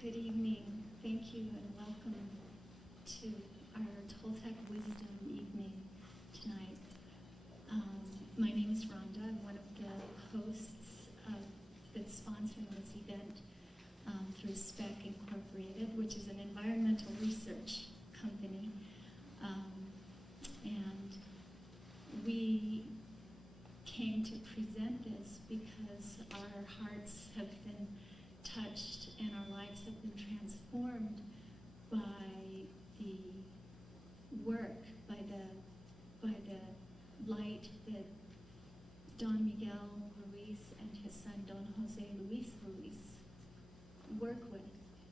Good evening. Thank you and welcome to our Toltec Wisdom evening tonight. My name is Rhonda. I'm one of the hosts that's sponsoring this event through SPEC Incorporated, which is an environmental research company. And we came to present this because our hearts have been touched and our lives have been transformed by the work, by the light that Don Miguel Ruiz and his son Don Jose Luis Ruiz work with.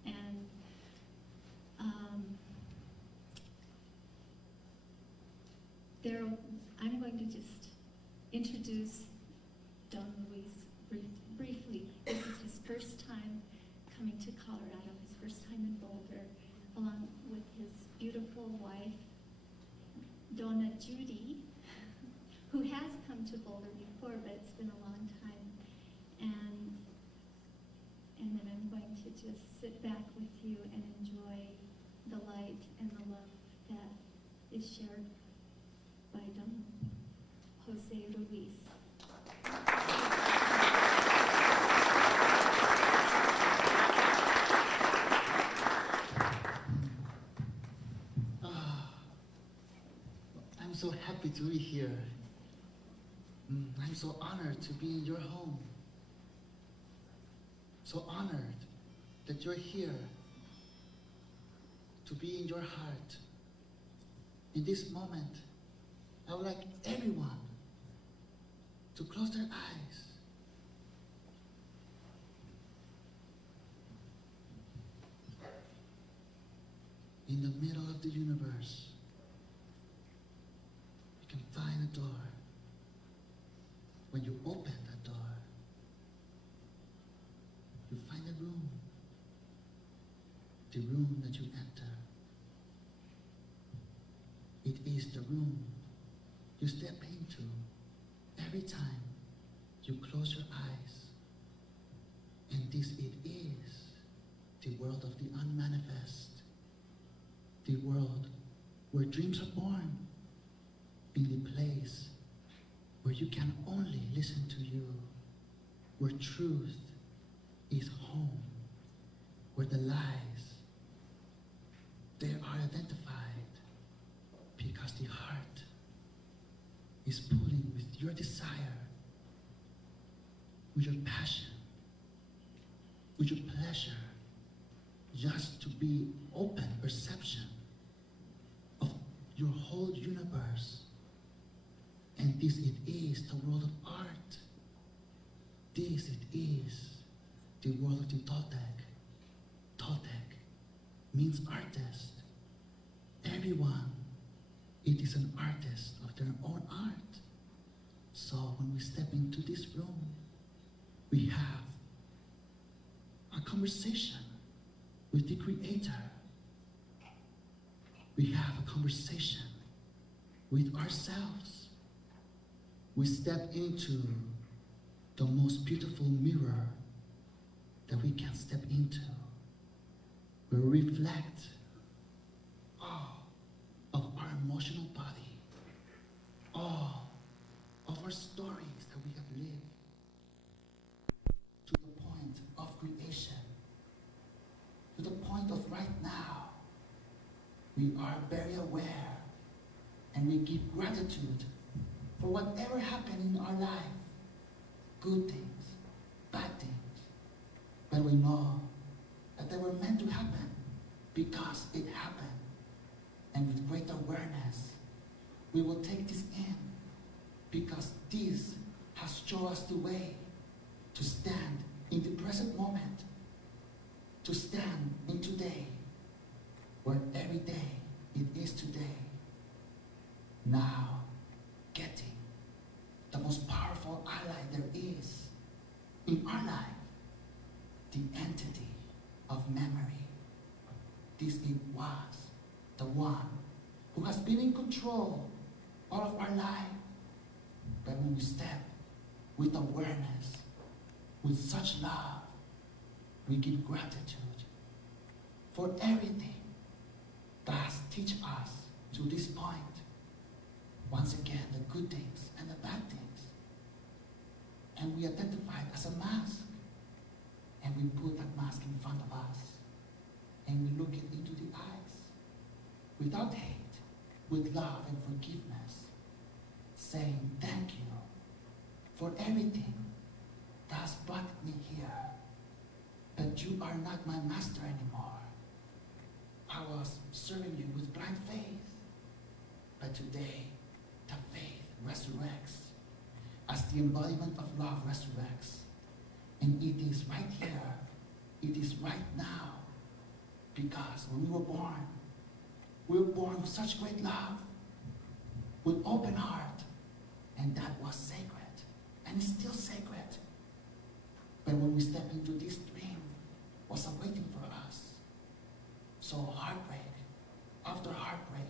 And I'm going to just introduce Don Luis briefly. This is his first time coming to Colorado, his first time in Boulder, along with his beautiful wife, Donna Judy, who has come to Boulder before, but it's been a long time. And then I'm going to just sit back with you and enjoy the light and the love that is shared by Don Jose Ruiz. I'm so happy to be here. I'm so honored to be in your home. So honored that you're here, to be in your heart. In this moment, I would like everyone to close their eyes. In the middle of the universe, you can find a door. When you open that door, you find a room. The room that you enter. It is the room you step into every time you close your eyes. And this it is, the world of the unmanifest. The world where dreams are born, in the place where you can only listen to you, where truth is home, where the lies, they are identified because the heart is pulling with your desire, with your passion, with your pleasure, just to be open perception of your whole universe. And this it is the world of art. This it is the world of the Toltec. Toltec means artist. Everyone, it is an artist of their own art. So when we step into this room, we have a conversation with the Creator. We have a conversation with ourselves. We step into the most beautiful mirror that we can step into. We reflect all of our emotional body, all of our stories that we have lived, to the point of creation, to the point of right now. We are very aware and we give gratitude for whatever happened in our life, good things, bad things. But we know that they were meant to happen because it happened. And with great awareness, we will take this in because this has shown us the way to stand in the present moment, to stand in today, where every day it is today. Now, getting the most powerful ally there is in our life, the entity of memory. This it was the one who has been in control all of our life. But when we step with awareness, with such love, we give gratitude for everything that has teach us to this point. Once again, the good things and the bad things. And we identify it as a mask. And we put that mask in front of us. And we look it into the eyes. Without hate, with love and forgiveness. Saying thank you for everything that has brought me here. But you are not my master anymore. I was serving you with blind faith. But today, the faith resurrects as the embodiment of love resurrects. And it is right here. It is right now. Because when we were born with such great love, with open heart, and that was sacred. And it's still sacred. But when we step into this dream, what's awaiting for us? So heartbreak after heartbreak,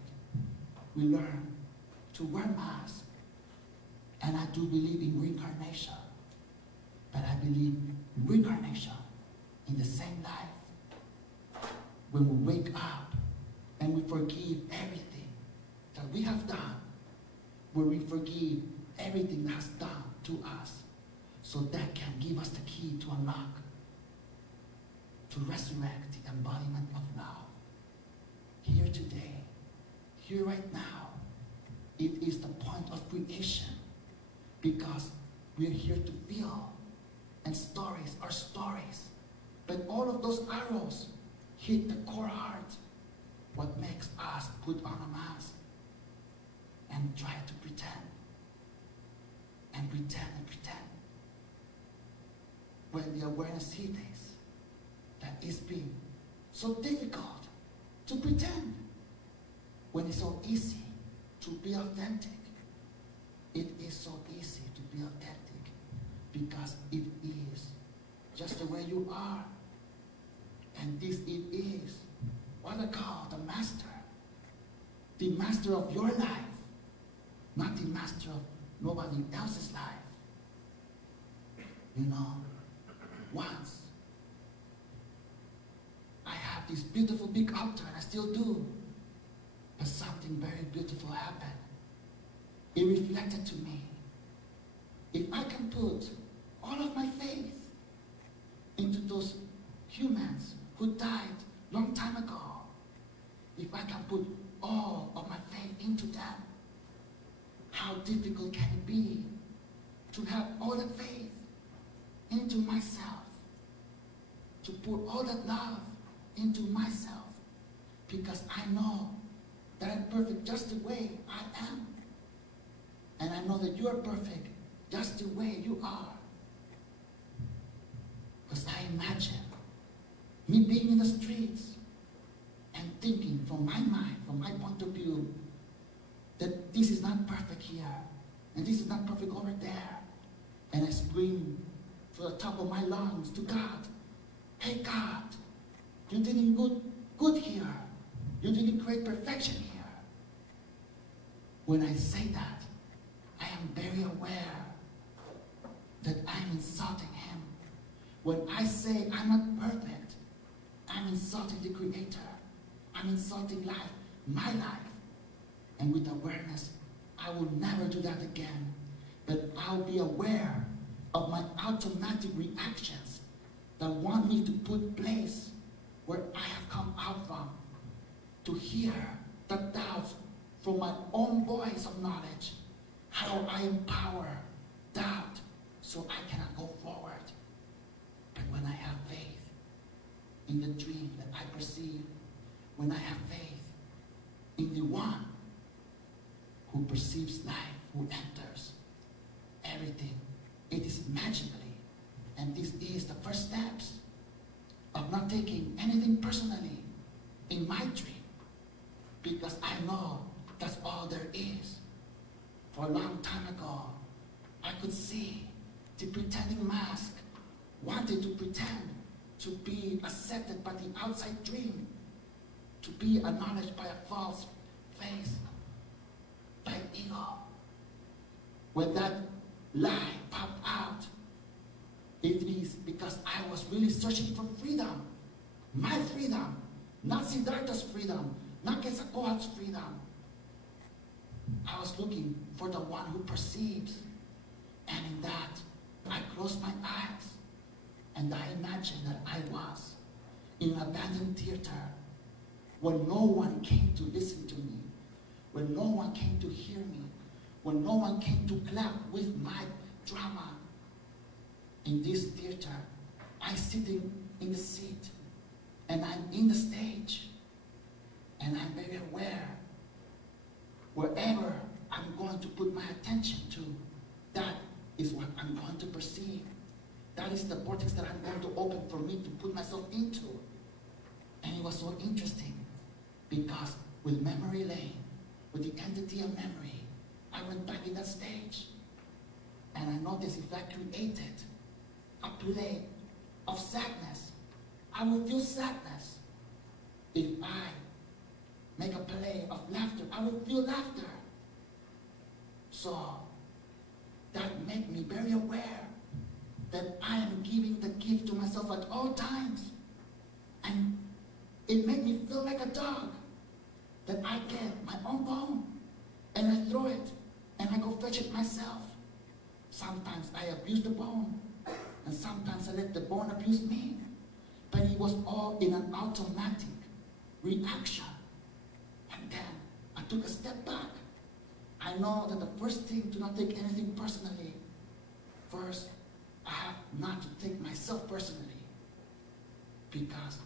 we learn to wear masks. And I do believe in reincarnation. But I believe in reincarnation in the same life. When we wake up and we forgive everything that we have done, where we forgive everything that's done to us, so that can give us the key to unlock, to resurrect the embodiment of love. Here today, here right now, it is the point of creation, because we are here to feel, and stories are stories. But all of those arrows hit the core heart, what makes us put on a mask and try to pretend. And pretend and pretend. When the awareness hits that it's been so difficult to pretend, when it's so easy to be authentic. It is so easy to be authentic because it is just the way you are. And this it is what I call the master of your life, not the master of nobody else's life. You know, once I had this beautiful big altar, and I still do, but something very beautiful happened. It reflected to me, if I can put all of my faith into those humans who died long time ago, if I can put all of my faith into them, how difficult can it be to have all that faith into myself, to put all that love into myself, because I know that I'm perfect just the way I am. And I know that you are perfect just the way you are. Because I imagine me being in the streets and thinking from my mind, from my point of view, that this is not perfect here, and this is not perfect over there. And I scream to the top of my lungs to God, hey God, you didn't good here. You didn't create perfection here. When I say that, I am very aware that I'm insulting Him. When I say I'm not perfect, I'm insulting the Creator. I'm insulting life, my life. And with awareness, I will never do that again. But I'll be aware of my automatic reactions that want me to put place where I have come out from, to hear the doubts from my own voice of knowledge, how I empower doubt so I cannot go forward. But when I have faith in the dream that I perceive, when I have faith in the one who perceives life, who enters everything, it is magically. And this is the first steps of not taking anything personally in my dream, because I know that's all there is. For a long time ago, I could see the pretending mask wanted to pretend to be accepted by the outside dream, to be acknowledged by a false face, by ego. When that lie popped out, it is because I was really searching for freedom, my freedom, Not Siddhartha's freedom, not Quetzalcoatl's freedom. I was looking for the one who perceives. And in that, I closed my eyes and I imagined that I was in an abandoned theater where no one came to listen to me, where no one came to hear me, where no one came to clap with my drama. In this theater, I'm sitting in the seat and I'm in the stage and I'm very aware wherever I'm going to put my attention to, that is what I'm going to perceive. That is the vortex that I'm going to open for me to put myself into. And it was so interesting because with memory lane, with the entity of memory, I went back in that stage and I noticed if I created a play of sadness, I will feel sadness. If I make a play of laughter, I will feel laughter. So that made me very aware that I am giving the gift to myself at all times. And it made me feel like a dog, that I get my own bone and I throw it and I go fetch it myself. Sometimes I abuse the bone and sometimes I let the bone abuse me. But it was all in an automatic reaction. And then I took a step back. I know that the first thing, to not take anything personally. First, I have not to take myself personally. Because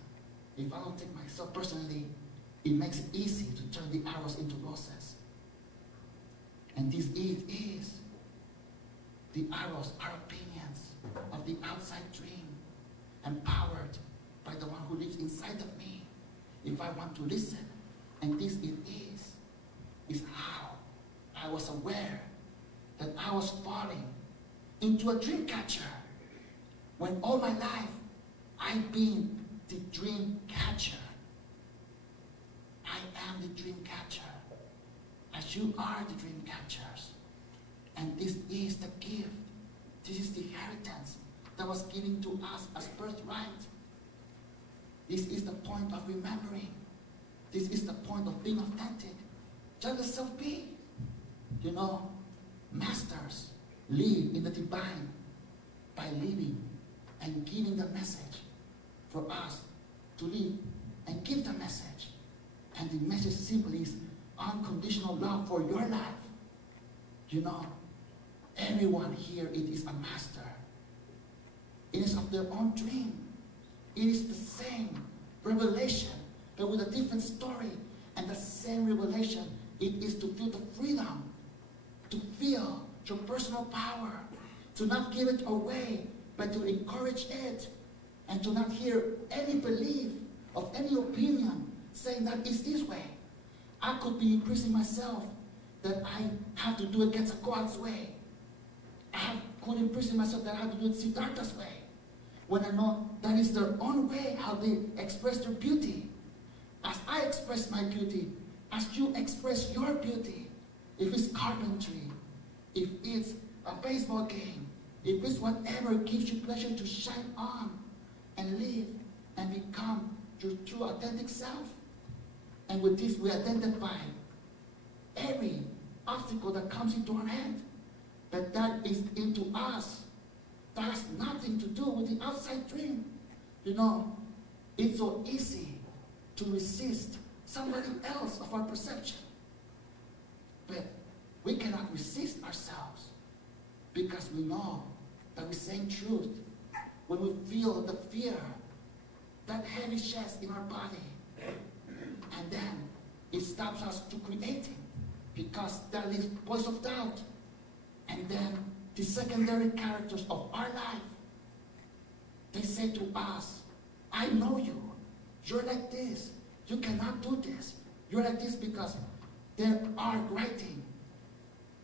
if I don't take myself personally, it makes it easy to turn the arrows into roses. And this is the arrows are opinions of the outside dream, empowered by the one who lives inside of me. If I want to listen, and this is how I was aware that I was falling into a dream catcher, when all my life I've been the dream catcher. I am the dream catcher, as you are the dream catchers. And this is the gift. This is the inheritance that was given to us as birthright. This is the point of remembering. This is the point of being authentic. Just let yourself be. You know, masters live in the divine by living and giving the message for us to live and give the message. And the message simply is unconditional love for your life. You know, everyone here, it is a master. It is of their own dream. It is the same revelation, but with a different story. And the same revelation, it is to feel the freedom, to feel your personal power, to not give it away, but to encourage it, and to not hear any belief of any opinion saying that it's this way. I could be imprisoning myself that I have to do it Quetzalcoatl's way. Could imprison myself that I have to do it Siddhartha's way. When I know that is their own way, how they express their beauty. As I express my beauty, as you express your beauty. If it's carpentry, if it's a baseball game, if it's whatever gives you pleasure to shine on and live and become your true authentic self. And with this, we identify every obstacle that comes into our head. But that is into us. That has nothing to do with the outside dream. You know, it's so easy to resist somebody else of our perception. But we cannot resist ourselves because we know that we're saying truth. When we feel the fear, that heavy chest in our body, and then it stops us to creating because that leaves voice of doubt. And then the secondary characters of our life, they say to us, I know you. You're like this. You cannot do this. You're like this because they are writing.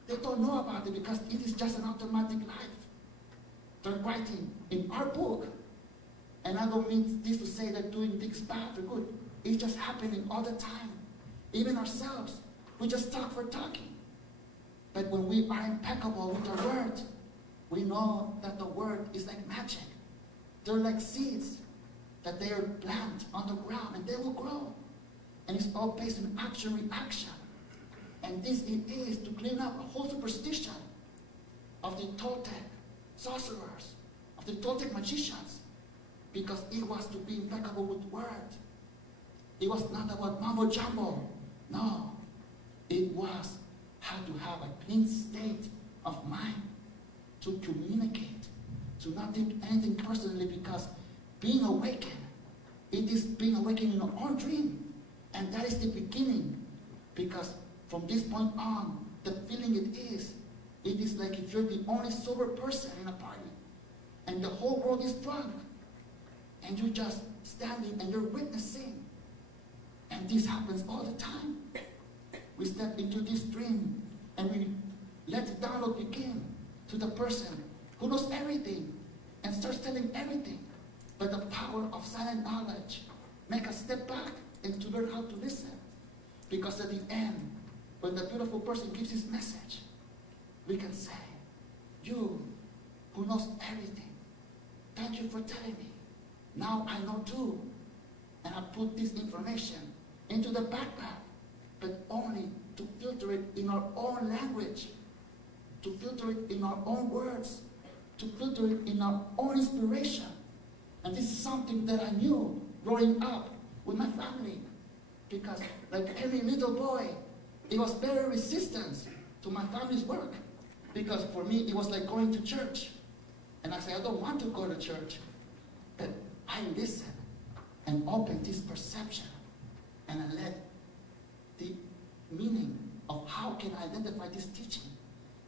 They don't know about it because it is just an automatic life. They're writing in our book. And I don't mean this to say they're doing things bad or good. It's just happening all the time. Even ourselves, we just talk for talking. But when we are impeccable with our word, we know that the word is like magic. They're like seeds that they are planted on the ground and they will grow. And it's all based on action-reaction. And this it is to clean up a whole superstition of the Toltec sorcerers, of the Toltec magicians, because it was to be impeccable with words. It was not about mumbo jumbo. No, it was how to have a clean state of mind, to communicate, to not take anything personally, because being awakened, it is being awakened in our own dream. And that is the beginning, because from this point on, the feeling it is like if you're the only sober person in a party, and the whole world is drunk, and you're just standing and you're witnessing. And this happens all the time. We step into this dream, and we let the download begin to the person who knows everything and starts telling everything. But the power of silent knowledge make us step back and to learn how to listen. Because at the end, when the beautiful person gives his message, we can say, you who knows everything, thank you for telling me. Now I know too. And I put this information into the backpack, but only to filter it in our own language, to filter it in our own words, to filter it in our own inspiration. And this is something that I knew growing up with my family, because like every little boy, it was very resistant to my family's work, because for me it was like going to church. And I said, I don't want to go to church, but I listened and opened this perception, and I let the meaning of how can I identify this teaching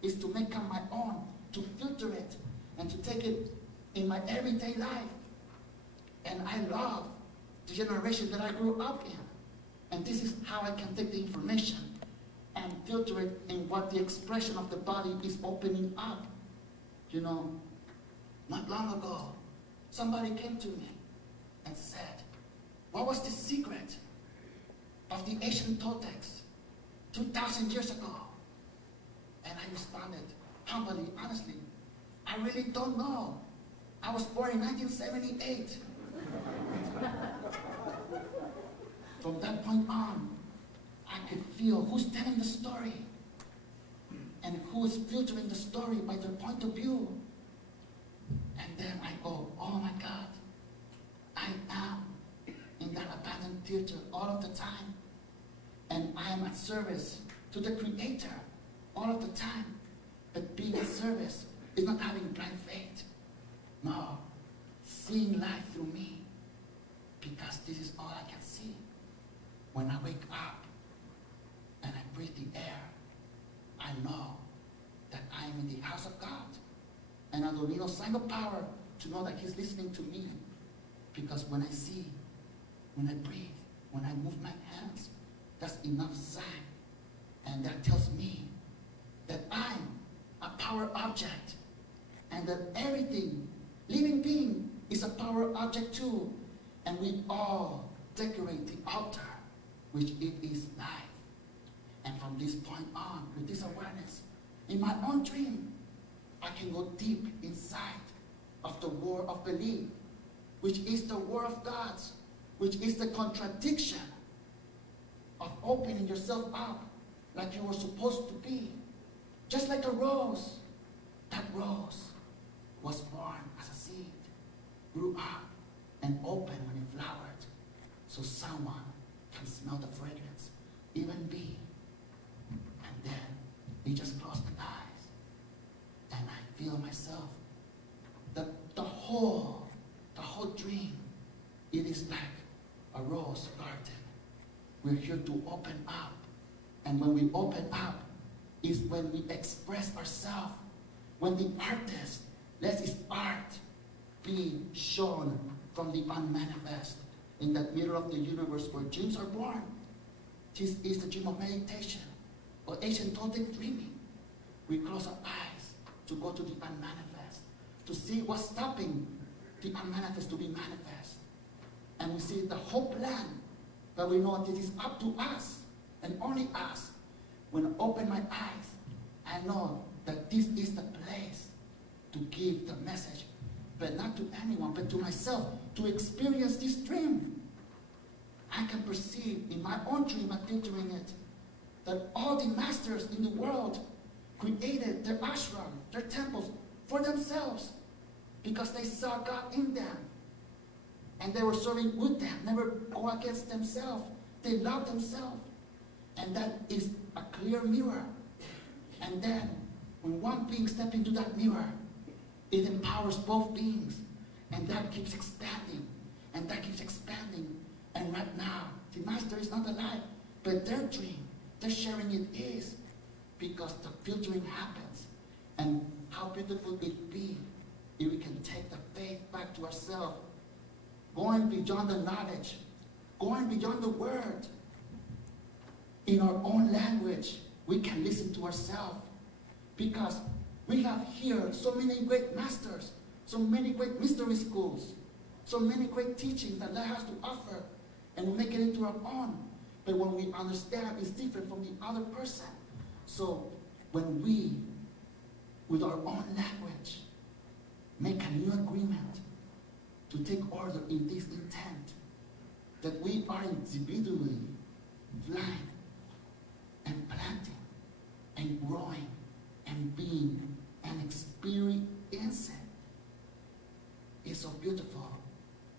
is to make it my own, to filter it, and to take it in my everyday life. And I love the generation that I grew up in. And this is how I can take the information and filter it in what the expression of the body is opening up. You know, not long ago, somebody came to me and said, what was the secret of the ancient Toltecs 2,000 years ago? And I responded, humbly, honestly, I really don't know. I was born in 1978. From that point on, I could feel who's telling the story and who is filtering the story by their point of view. And then I go, oh my God, I am in that abandoned theater all of the time. And I am at service to the Creator all of the time. But being at service is not having blind faith. No, seeing life through me, because this is all I can see. When I wake up and I breathe the air, I know that I am in the house of God. And I don't need no sign of power to know that He's listening to me. Because when I see, when I breathe, when I move my hands, that's enough sign. And that tells me that I'm a power object. And that everything, living being, is a power object too. And we all decorate the altar, which it is life. And from this point on, with this awareness, in my own dream, I can go deep inside of the war of belief, which is the war of gods, which is the contradiction of opening yourself up like you were supposed to be. Just like a rose. That rose was born as a seed, grew up, and opened when it flowered, so someone can smell the fragrance, even be. And then he just closed my eyes, and I feel myself. The whole dream, it is like a rose garden. We're here to open up, and when we open up, is when we express ourselves. When the artist lets his art be shown from the unmanifest in that mirror of the universe where dreams are born. This is the dream of meditation or ancient Toltec dreaming. We close our eyes to go to the unmanifest, to see what's stopping the unmanifest to be manifest. And we see the whole plan, but we know this is up to us and only us. When I open my eyes, I know that this is the place to give the message but not to anyone, but to myself, to experience this dream. I can perceive in my own dream, I'm filtering it, that all the masters in the world created their ashram, their temples, for themselves, because they saw God in them. And they were serving with them, never go against themselves. They love themselves. And that is a clear mirror. And then, when one being steps into that mirror, it empowers both beings. And that keeps expanding. And that keeps expanding. And right now, the master is not alive, but their dream, their sharing it is, because the filtering happens. And how beautiful it be if we can take the faith back to ourselves, going beyond the knowledge, going beyond the word. In our own language, we can listen to ourselves, because we have here so many great masters, so many great mystery schools, so many great teachings that life has to offer, and we make it into our own. But when we understand, it's different from the other person. So when we, with our own language, make a new agreement to take order in this intent, that we are individually flying and planting and growing and being and experiencing. It's so beautiful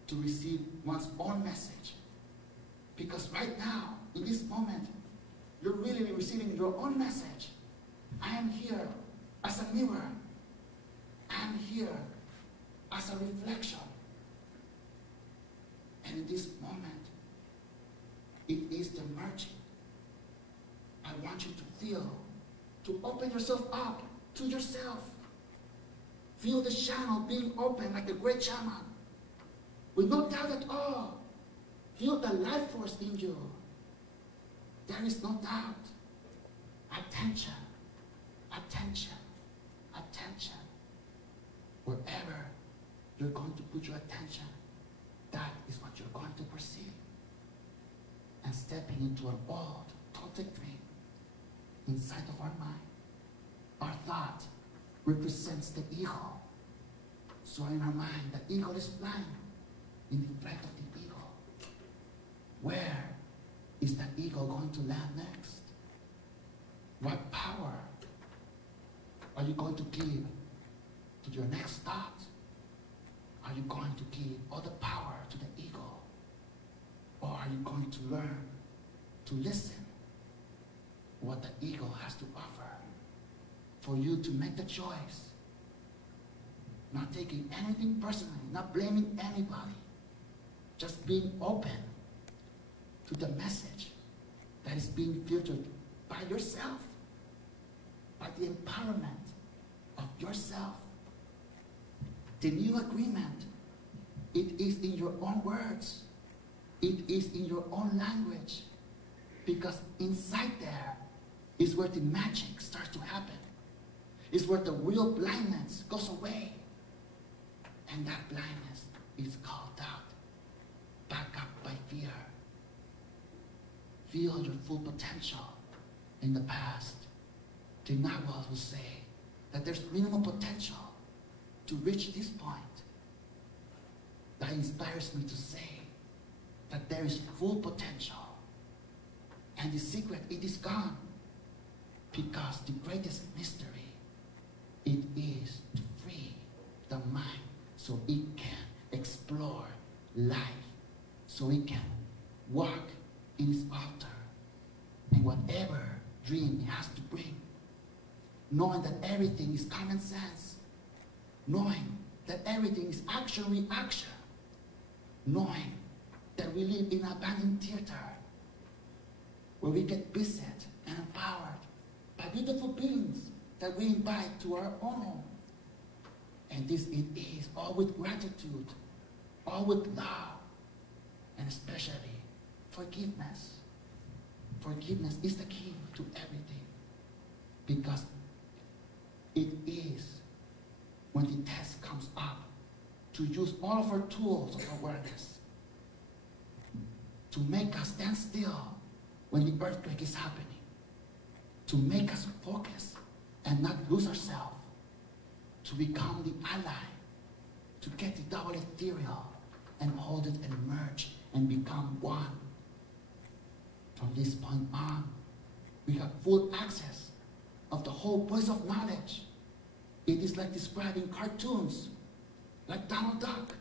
to receive one's own message, because right now, in this moment, you're really receiving your own message. I am here as a mirror. I am here as a reflection. And in this moment, it is the merging. I want you to feel, to open yourself up to yourself. Feel the channel being open like a great shaman, with no doubt at all. Feel the life force in you. There is no doubt. Attention, attention, attention. Wherever you're going to put your attention, that is what you're going to perceive. And stepping into an old Toltec dream inside of our mind. Our thought represents the ego. So in our mind, the ego is flying in the flight of the ego. Where is the ego going to land next? What power are you going to give to your next thought? Are you going to give all the power to the ego? Or are you going to learn to listen what the ego has to offer for you to make the choice? Not taking anything personally, not blaming anybody, just being open to the message that is being filtered by yourself, by the empowerment of yourself. The new agreement, it is in your own words. It is in your own language. Because inside there is where the magic starts to happen. It's where the real blindness goes away. And that blindness is called doubt, backed up by fear. Feel your full potential. In the past, the Naguals would say that there's minimal potential to reach this point. That inspires me to say that there is full potential. And the secret, it is gone. Because the greatest mystery, it is to free the mind so it can explore life, so it can walk in its altar and whatever dream it has to bring, knowing that everything is common sense, knowing that everything is action-reaction, knowing that we live in an abandoned theater where we get busy and empowered by beautiful beings that we invite to our own home. And this it is all with gratitude, all with love, and especially forgiveness. Forgiveness is the key to everything, because it is when the test comes up to use all of our tools of awareness to make us stand still when the earthquake is happening, to make us focus and not lose ourselves, to become the ally to get the double ethereal and hold it and merge and become one. From this point on, we have full access of the whole voice of knowledge. It is like describing cartoons, like Donald Duck,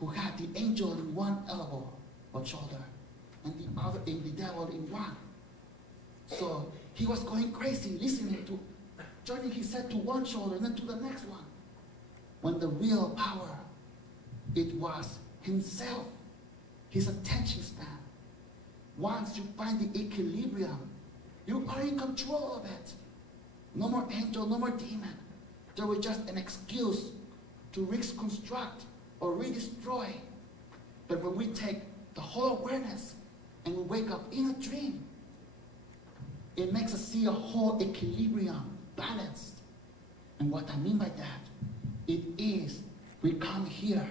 who had the angel in one elbow or shoulder, and the other in the devil in one. So he was going crazy, listening to, turning his head to one shoulder and then to the next one. When the real power, it was himself, his attention span. Once you find the equilibrium, you are in control of it. No more angel, no more demon. There was just an excuse to reconstruct or redestroy. But when we take the whole awareness and we wake up in a dream, it makes us see a whole equilibrium, balanced. And what I mean by that, it is we come here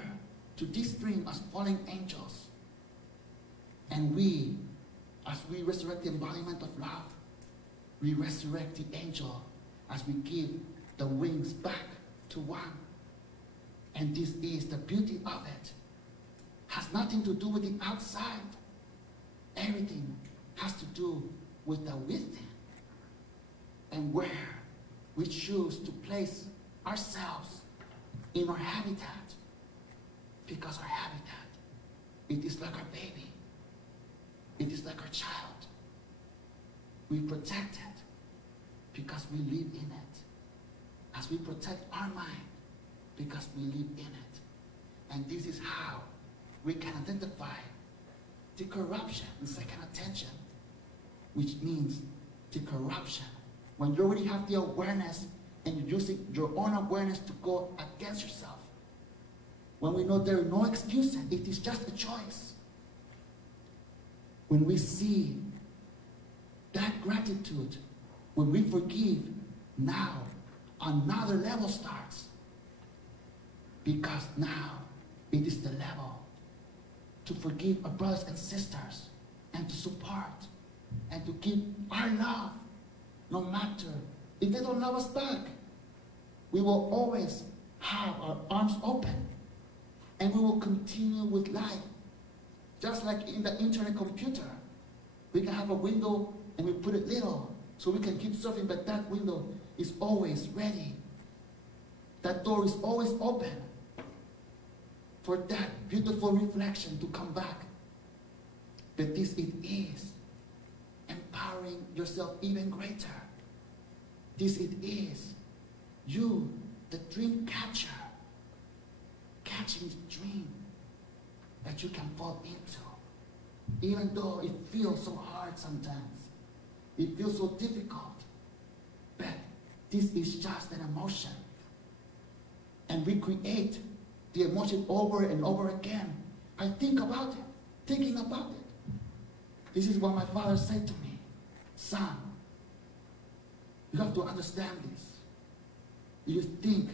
to this dream as fallen angels. And we, as we resurrect the embodiment of love, we resurrect the angel as we give the wings back to one. And this is the beauty of it. Has nothing to do with the outside. Everything has to do with the within. And where we choose to place ourselves in our habitat. Because our habitat, it is like our baby. It is like our child. We protect it because we live in it. As we protect our mind because we live in it. And this is how we can identify the corruption in second attention, which means the corruption. When you already have the awareness and you're using your own awareness to go against yourself. When we know there are no excuses, it is just a choice. When we see that gratitude, when we forgive, now another level starts. Because now it is the level to forgive our brothers and sisters and to support and to give our love, no matter if they don't love us back. We will always have our arms open and we will continue with life. Just like in the internet computer, we can have a window and we put it little so we can keep surfing, but that window is always ready. That door is always open for that beautiful reflection to come back. But this it is empowering yourself even greater. This it is you, the dream catcher, catching the dream that you can fall into. Even though it feels so hard sometimes. It feels so difficult. But this is just an emotion. And we create the emotion over and over again. I think about it, thinking about it. This is what my father said to me. Son, you have to understand this. You think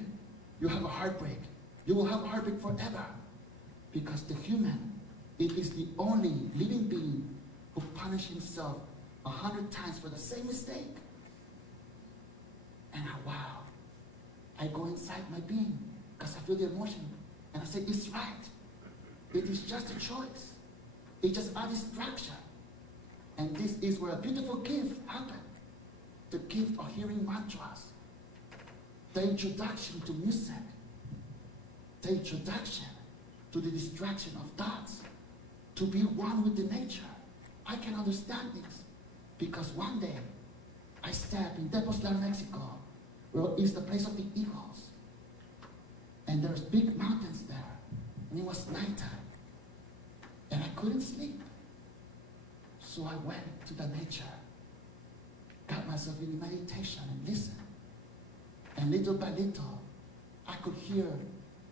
you have a heartbreak. You will have a heartbreak forever. Because the human, it is the only living being who punishes himself 100 times for the same mistake. And wow, I go inside my being because I feel the emotion. And I say, it's right. It is just a choice. It's just a distraction. And this is where a beautiful gift happened. The gift of hearing mantras. The introduction to music. The introduction to the distraction of thoughts. To be one with the nature. I can understand this. Because one day, I stepped in Tepoztlán, Mexico, where is the place of the eagles. And there's big mountains there. And it was nighttime. And I couldn't sleep. So I went to the nature. Got myself in meditation and listened. And little by little, I could hear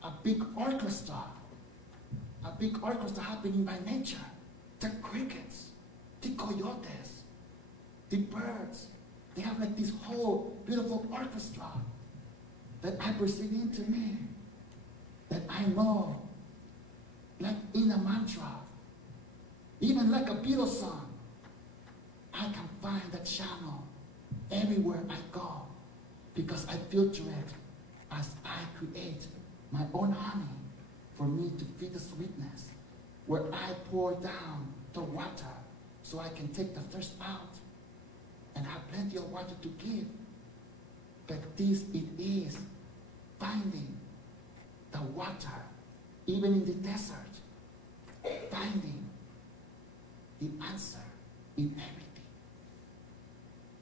a big orchestra. A big orchestra happening by nature. The crickets, the coyotes, the birds. They have like this whole beautiful orchestra that I perceive into me. That I know, like in a mantra, even like a Beatles song, I can find that channel everywhere I go because I filter it as I create my own honey for me to feed the sweetness, where I pour down the water so I can take the thirst out and have plenty of water to give. But this it is finding the water, even in the desert, finding the answer in everything.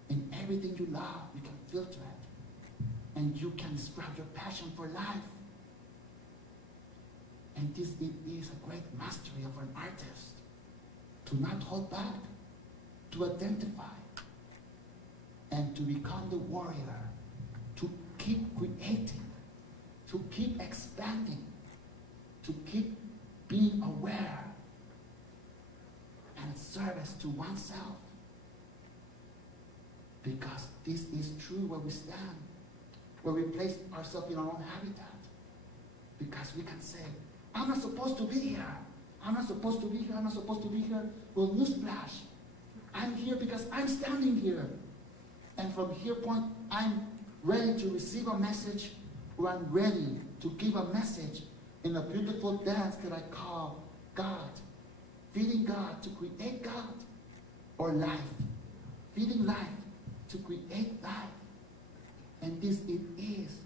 In everything you love, you can filter it. And you can describe your passion for life. And this it is a great mastery of an artist, to not hold back, to identify, and to become the warrior, to keep creating, to keep expanding, to keep being aware and service to oneself. Because this is true where we stand, where we place ourselves in our own habitat. Because we can say, I'm not supposed to be here. I'm not supposed to be here. I'm not supposed to be here. Well, newsflash. I'm here because I'm standing here. And from here point, I'm ready to receive a message, or I'm ready to give a message in a beautiful dance that I call God. Feeding God to create God, or life. Feeding life to create life. And this it is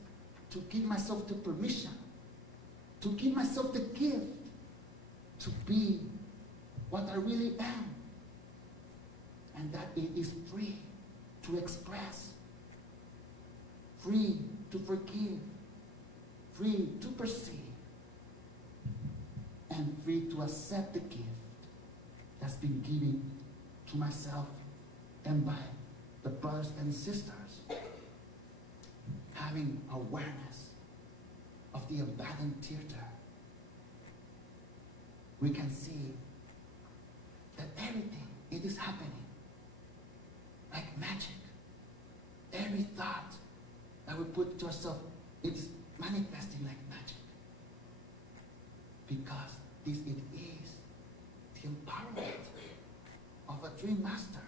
to give myself the permission, to give myself the gift to be what I really am. And that it is free to express, free to forgive, free to perceive, and free to accept the gift that's been given to myself and by the brothers and sisters. Having awareness of the abandoned theater, we can see that everything, it is happening like magic. Every thought that we put to ourselves, it's manifesting like magic. Because this it is the empowerment of a dream master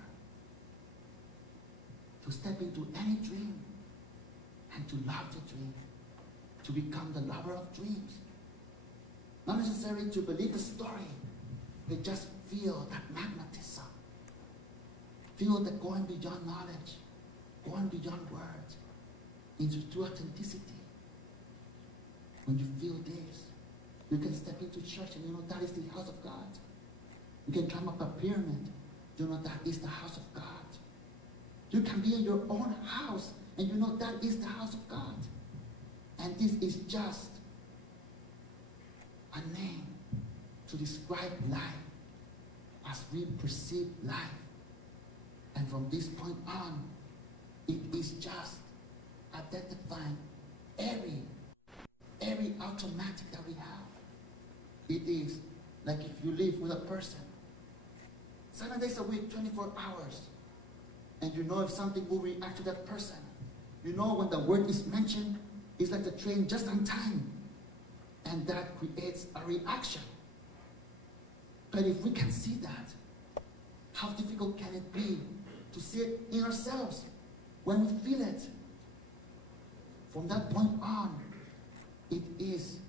to step into any dream and to love the dream, to become the lover of dreams. Not necessarily to believe the story, but just feel that magnetism. Feel that going beyond knowledge, going beyond words, into true authenticity. When you feel this, you can step into church and you know that is the house of God. You can climb up a pyramid, you know that is the house of God. You can be in your own house and you know that is the house of God. And this is just a name to describe life as we perceive life. And from this point on, it is just identifying every automatic that we have. It is like if you live with a person 7 days a week, 24 hours, and you know if something will react to that person. You know when the word is mentioned, it's like the train just on time. And that creates a reaction. But if we can see that, how difficult can it be to see it in ourselves when we feel it? From that point on, it is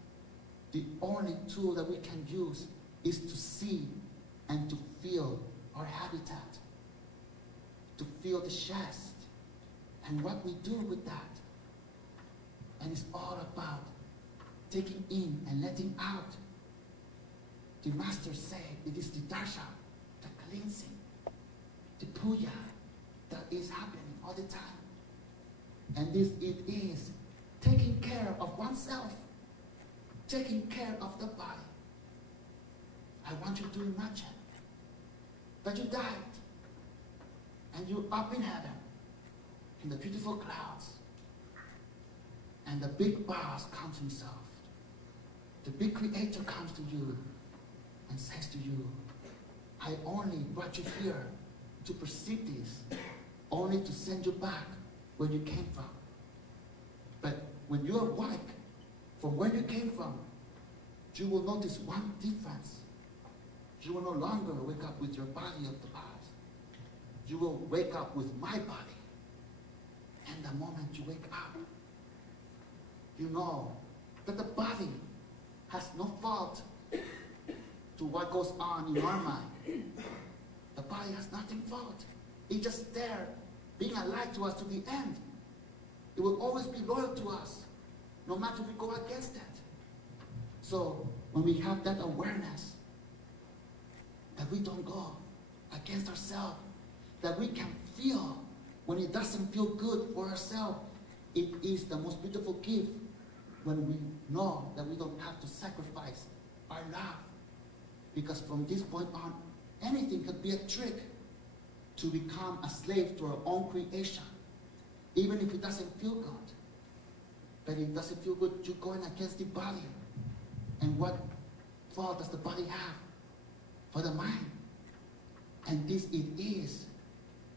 the only tool that we can use is to see and to feel our habitat, to feel the chest and what we do with that. And it's all about taking in and letting out. The masters say it is the darsha, the cleansing, the puja that is happening all the time. And this it is taking care of oneself, taking care of the body. I want you to imagine that you died and you're up in heaven in the beautiful clouds, and the big boss comes himself. The big creator comes to you and says to you, I only brought you here to perceive this, only to send you back where you came from. But when you awake from where you came from, you will notice one difference. You will no longer wake up with your body of the past. You will wake up with my body. And the moment you wake up, you know that the body has no fault to what goes on in our mind. The body has nothing fault. It's just there, being alive to us to the end. It will always be loyal to us, no matter if we go against it. So when we have that awareness that we don't go against ourselves, that we can feel when it doesn't feel good for ourselves, it is the most beautiful gift when we know that we don't have to sacrifice our love. Because from this point on, anything could be a trick to become a slave to our own creation, even if it doesn't feel good. But it doesn't feel good, you're going against the body. And what fault does the body have? For the mind. And this it is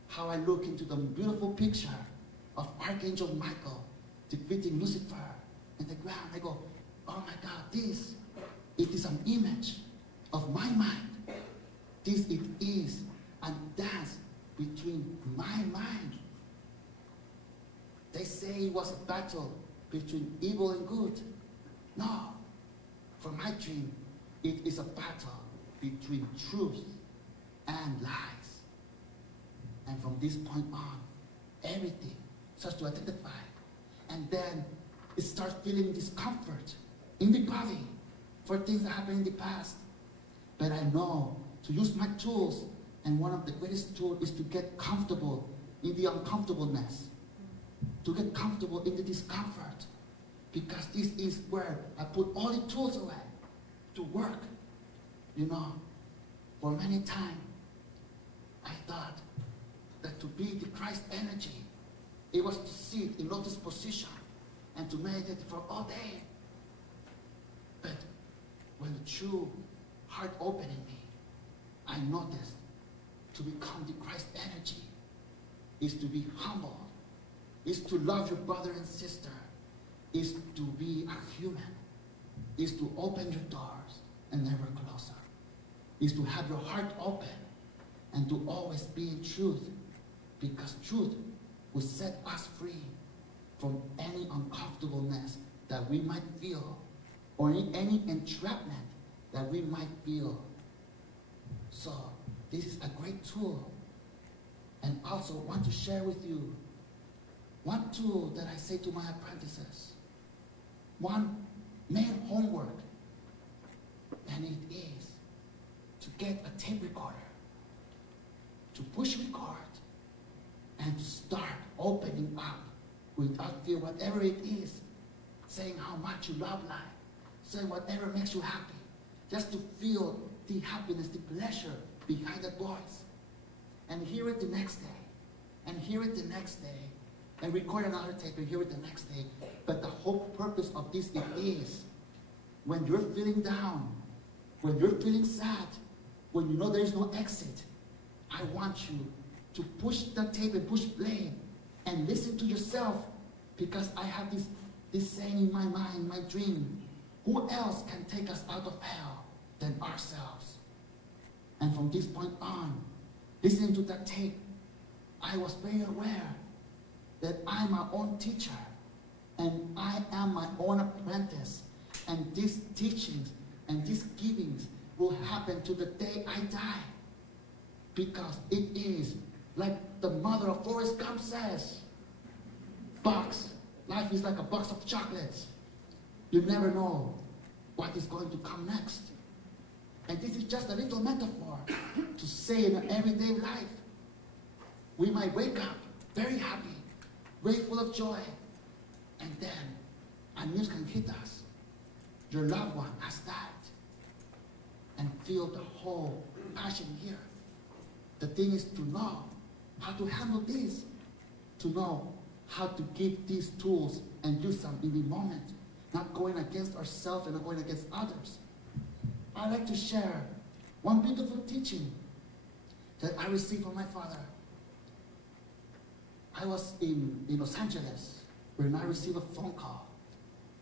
how I look into the beautiful picture of Archangel Michael defeating Lucifer in the ground. I go, oh my God, it is an image of my mind. This it is a dance between my mind. They say it was a battle between evil and good. No. For my dream, it is a battle between truth and lies. And from this point on, everything starts to identify. And then it starts feeling discomfort in the body for things that happened in the past. But I know to use my tools, and one of the greatest tools is to get comfortable in the uncomfortableness, to get comfortable in the discomfort, because this is where I put all the tools away to work. You know, for many times, I thought that to be the Christ energy, it was to sit in lotus position and to meditate for all day. But when the true heart opened in me, I noticed to become the Christ energy is to be humble, is to love your brother and sister, is to be a human, is to open your doors and never close them, is to have your heart open and to always be in truth, because truth will set us free from any uncomfortableness that we might feel or any entrapment that we might feel. So this is a great tool. And also want to share with you one tool that I say to my apprentices. One main homework, and it is to get a tape recorder, to push record, and to start opening up without fear, whatever it is, saying how much you love life, saying whatever makes you happy, just to feel the happiness, the pleasure behind that voice, and hear it the next day, and hear it the next day, and record another tape and hear it the next day. But the whole purpose of this is when you're feeling down, when you're feeling sad, when you know there is no exit, I want you to push the tape and push play and listen to yourself, because I have this saying in my mind, my dream: who else can take us out of hell than ourselves? And from this point on, listening to that tape, I was very aware that I'm my own teacher and I am my own apprentice, and these teachings and these givings will happen to the day I die, because it is like the mother of Forrest Gump says, life is like a box of chocolates. You never know what is going to come next. And this is just a little metaphor to say in everyday life, we might wake up very happy, very full of joy, and then a news can hit us. Your loved one has died. And feel the whole passion here. The thing is to know how to handle this, to know how to give these tools and use them in the moment, not going against ourselves and not going against others. I'd like to share one beautiful teaching that I received from my father. I was in Los Angeles when I received a phone call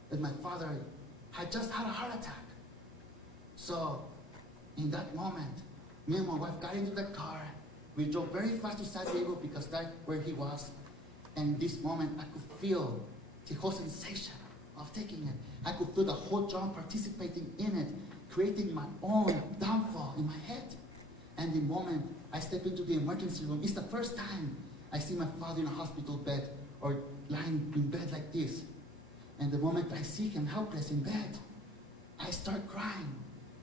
that my father had just had a heart attack. So in that moment, me and my wife got into the car. We drove very fast to San Diego because that's where he was. And in this moment, I could feel the whole sensation of taking it. I could feel the whole John participating in it, creating my own downfall in my head. And the moment I step into the emergency room, it's the first time I see my father in a hospital bed or lying in bed like this. And the moment I see him helpless in bed, I start crying.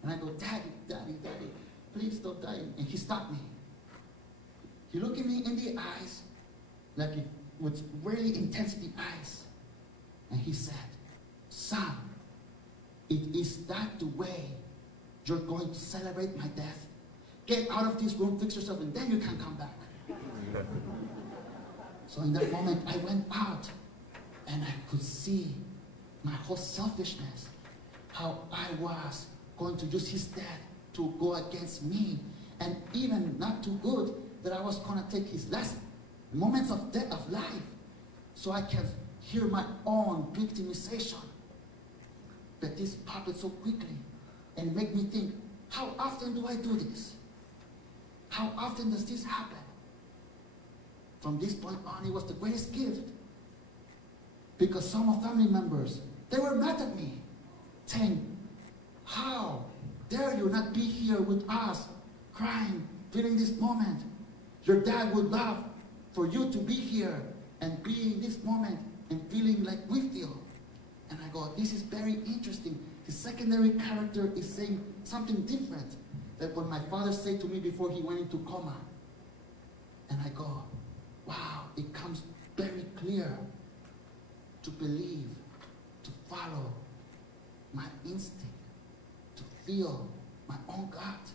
And I go, Daddy, Daddy, Daddy, please don't die. And he stopped me. He looked at me in the eyes, like it, with really intensity eyes. And he said, son, it is that the way you're going to celebrate my death? Get out of this room, fix yourself, and then you can come back. So in that moment, I went out, and I could see my whole selfishness, how I was going to use his death to go against me, and even not too good, that I was going to take his last moments of death of life, so I can hear my own victimization. But this popped so quickly, and make me think, how often do I do this? How often does this happen? From this point on, it was the greatest gift. Because some of family members, they were mad at me, saying, how dare you not be here with us, crying, feeling this moment? Your dad would love for you to be here and be in this moment and feeling like we feel. And I go, this is very interesting. The secondary character is saying something different than what my father said to me before he went into coma. And I go, wow, it comes very clear to believe, to follow my instinct, to feel my own gut,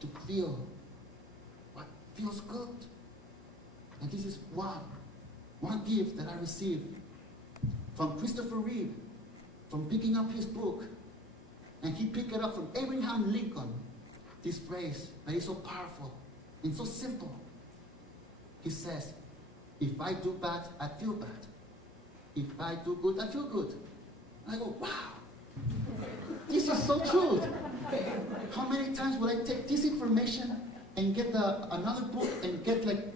to feel what feels good. And this is one gift that I received from Christopher Reeve, from picking up his book. And he picked it up from Abraham Lincoln, this phrase that is so powerful and so simple. He says, if I do bad, I feel bad. If I do good, I feel good. And I go, wow, this is so true. How many times will I take this information and get another book and get like,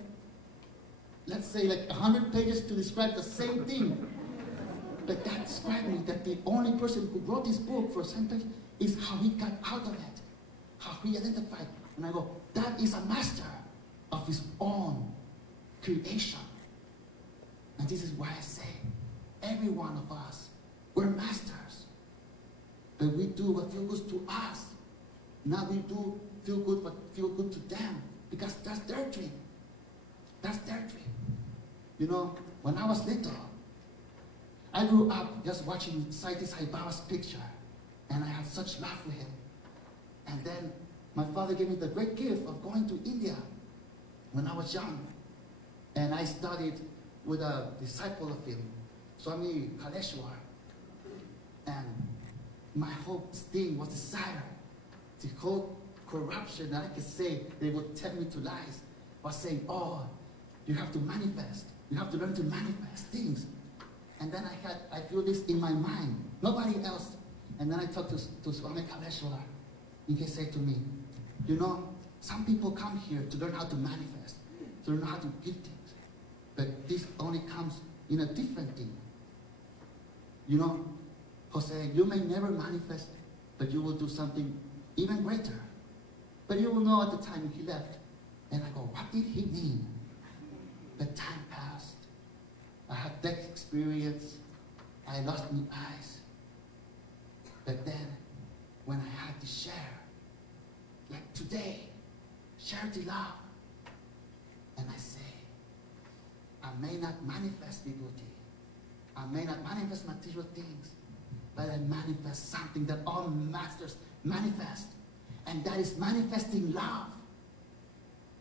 let's say like 100 pages to describe the same thing? But that described me that the only person who wrote this book for a sentence is how he got out of it, how he identified. And I go, that is a master of his own creation. And this is why I say, every one of us, we're masters. But we do what feels good to us. Now we do feel good what feels good to them, because that's their dream. That's their dream. You know, when I was little, I grew up just watching Sarita Saibaba's picture, and I had such love for him. And then my father gave me the great gift of going to India when I was young. And I studied with a disciple of him, Swami Kaleshwar. And my whole thing was desire. The whole corruption that I could say they would tell me to lies was saying, oh, you have to manifest. You have to learn to manifest things. And then I feel this in my mind, nobody else. And then I talked to Swami Kaleshwar. And he said to me, you know, some people come here to learn how to manifest, to learn how to give things. But this only comes in a different thing. You know, Jose, you may never manifest, but you will do something even greater. But you will know at the time he left. And I go, what did he mean? The time passed. I had that experience. I lost my eyes. But then, when I had to share, like today, share the love. And I say, I may not manifest beauty. I may not manifest material things, but I manifest something that all masters manifest. And that is manifesting love.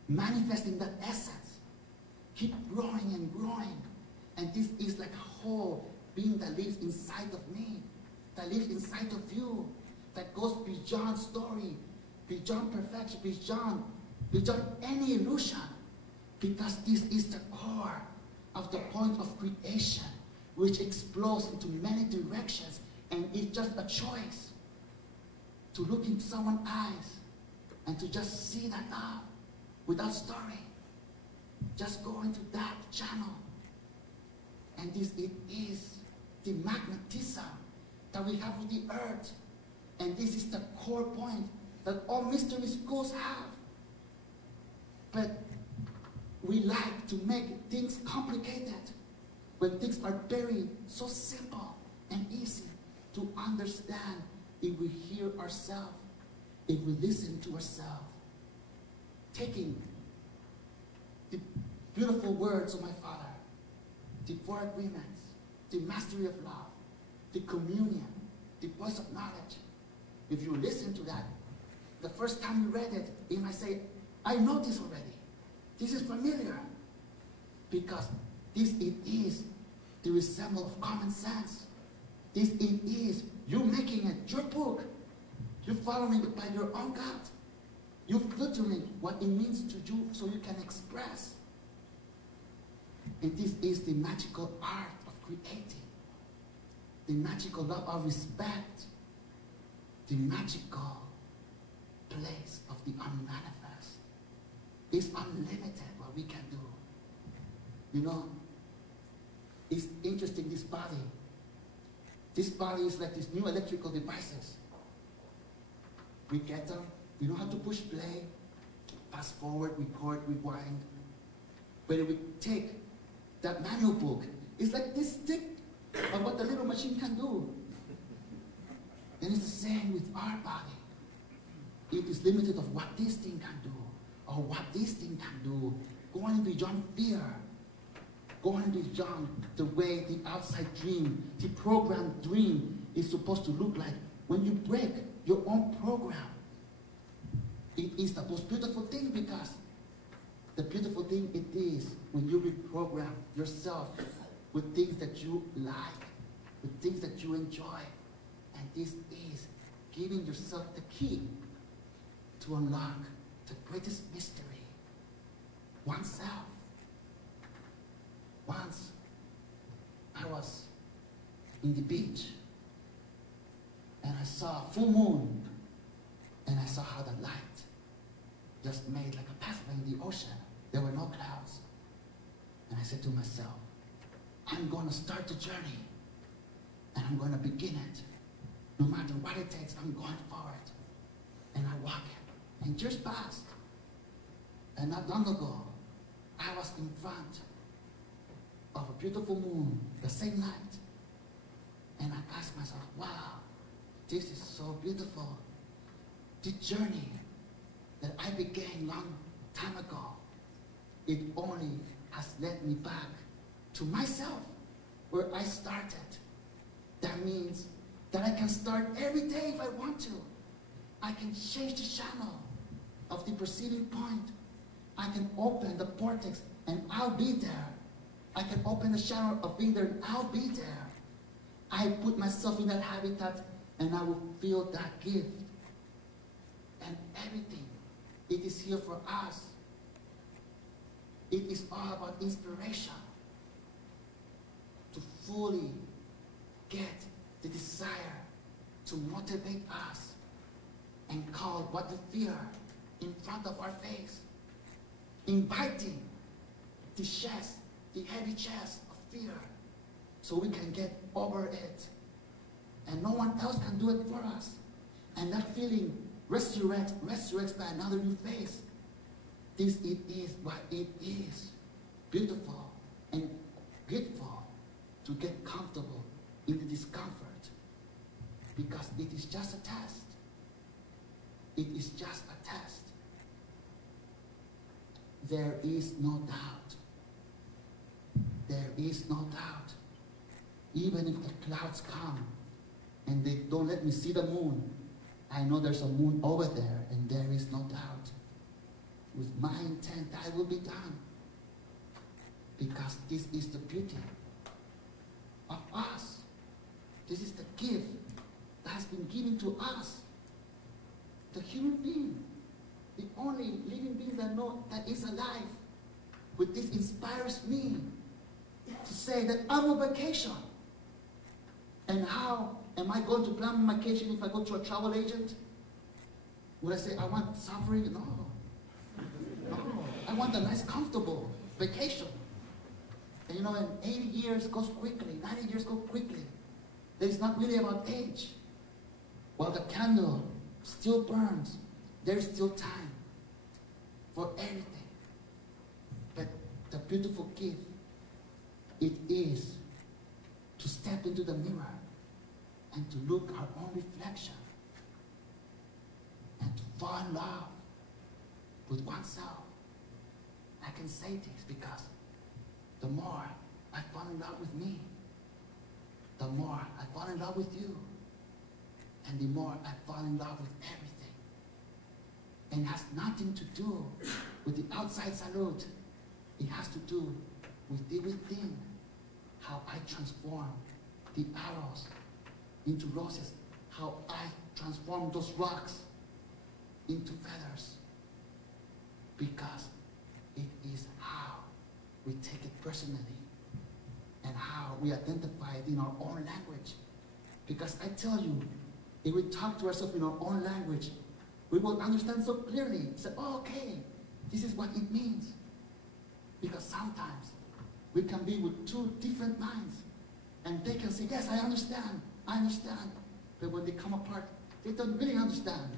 Manifesting that essence. Keep growing and growing. And this is like a whole being that lives inside of me, that lives inside of you, that goes beyond story, beyond perfection, beyond any illusion. Because this is the core of the point of creation, which explodes into many directions, and it's just a choice to look into someone's eyes and to just see that love without story. Just go into that channel. And this the magnetism that we have with the earth. And this is the core point that all mystery schools have. But we like to make things complicated when things are very so simple and easy to understand if we hear ourselves, if we listen to ourselves. Taking the beautiful words of my Father, the 4 agreements, the mastery of love, the communion, the voice of knowledge. If you listen to that, the first time you read it, you might say, I know this already. This is familiar. Because this it is the resemble of common sense. This it is you making it your book. You're following it by your own gut. You're filtering what it means to you so you can express. And this is the magical art of creating. The magical love of respect. The magical place of the unmanifest. It's unlimited what we can do. You know, it's interesting, this body. This body is like these new electrical devices. We get them, we know how to push play, fast forward, record, rewind. But if we take that manual book, it's like this stick of what the little machine can do. And it's the same with our body. It is limited of what this thing can do, or what this thing can do, going beyond fear, going beyond the way the outside dream, the programmed dream is supposed to look like. When you break your own program, it is the most beautiful thing, because the beautiful thing it is when you reprogram yourself with things that you like, with things that you enjoy. And this is giving yourself the key to unlock the greatest mystery, oneself. Once, I was in the beach, and I saw a full moon, and I saw how the light just made like a pathway in the ocean. There were no clouds. And I said to myself, I'm going to start the journey, and I'm going to begin it. No matter what it takes, I'm going forward. And I walk it. And years passed. And not long ago, I was in front of a beautiful moon, the same night. And I asked myself, wow, this is so beautiful. The journey that I began long time ago, it only has led me back to myself, where I started. That means that I can start every day if I want to. I can change the channel of the perceiving point. I can open the vortex and I'll be there. I can open the channel of being there and I'll be there. I put myself in that habitat and I will feel that gift. And everything, it is here for us. It is all about inspiration. To fully get the desire to motivate us and call what the fear in front of our face. Inviting the chest, the heavy chest of fear, so we can get over it. And no one else can do it for us. And that feeling resurrects by another new face. This it is what it is. Beautiful and grateful to get comfortable in the discomfort. Because it is just a test. It is just a test. There is no doubt. There is no doubt. Even if the clouds come and they don't let me see the moon, I know there's a moon over there, and there is no doubt. With my intent, I will be done. Because this is the beauty of us. This is the gift that has been given to us. The human being, the only living being that is alive. With this inspires me to say that I'm on vacation. And how am I going to plan my vacation if I go to a travel agent? Would I say I want suffering? No. No. I want a nice, comfortable vacation. And you know, and 80 years goes quickly, 90 years go quickly. that it's not really about age. While the candle still burns, there's still time for everything. But the beautiful gift, it is to step into the mirror and to look our own reflection and to fall in love with oneself. I can say this because the more I fall in love with me, the more I fall in love with you, and the more I fall in love with everything. And it has nothing to do with the outside salute. It has to do with the within, how I transform the arrows into roses, how I transform those rocks into feathers. Because it is how we take it personally and how we identify it in our own language. Because I tell you, if we talk to ourselves in our own language, we will understand so clearly. Say, oh, okay, this is what it means. Because sometimes we can be with two different minds, and they can say, yes, I understand. But when they come apart, they don't really understand.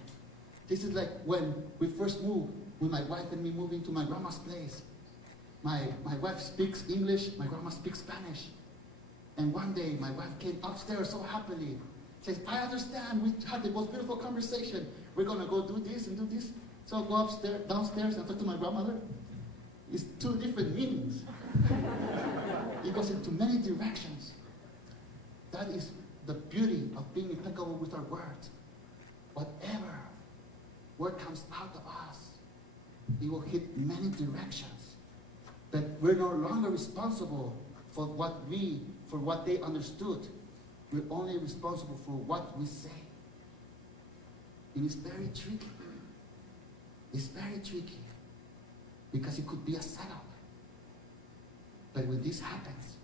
This is like when we first moved, with my wife and me moving to my grandma's place. My wife speaks English, my grandma speaks Spanish. And one day, my wife came upstairs so happily. Says, I understand, we had the most beautiful conversation. We're going to go do this and do this. So I go upstairs, downstairs and talk to my grandmother. It's two different meanings. It goes into many directions. That is the beauty of being impeccable with our words. Whatever word comes out of us, it will hit many directions. But we're no longer responsible for what they understood. We're only responsible for what we say. And it's very tricky. It's very tricky. Because it could be a setup. But when this happens,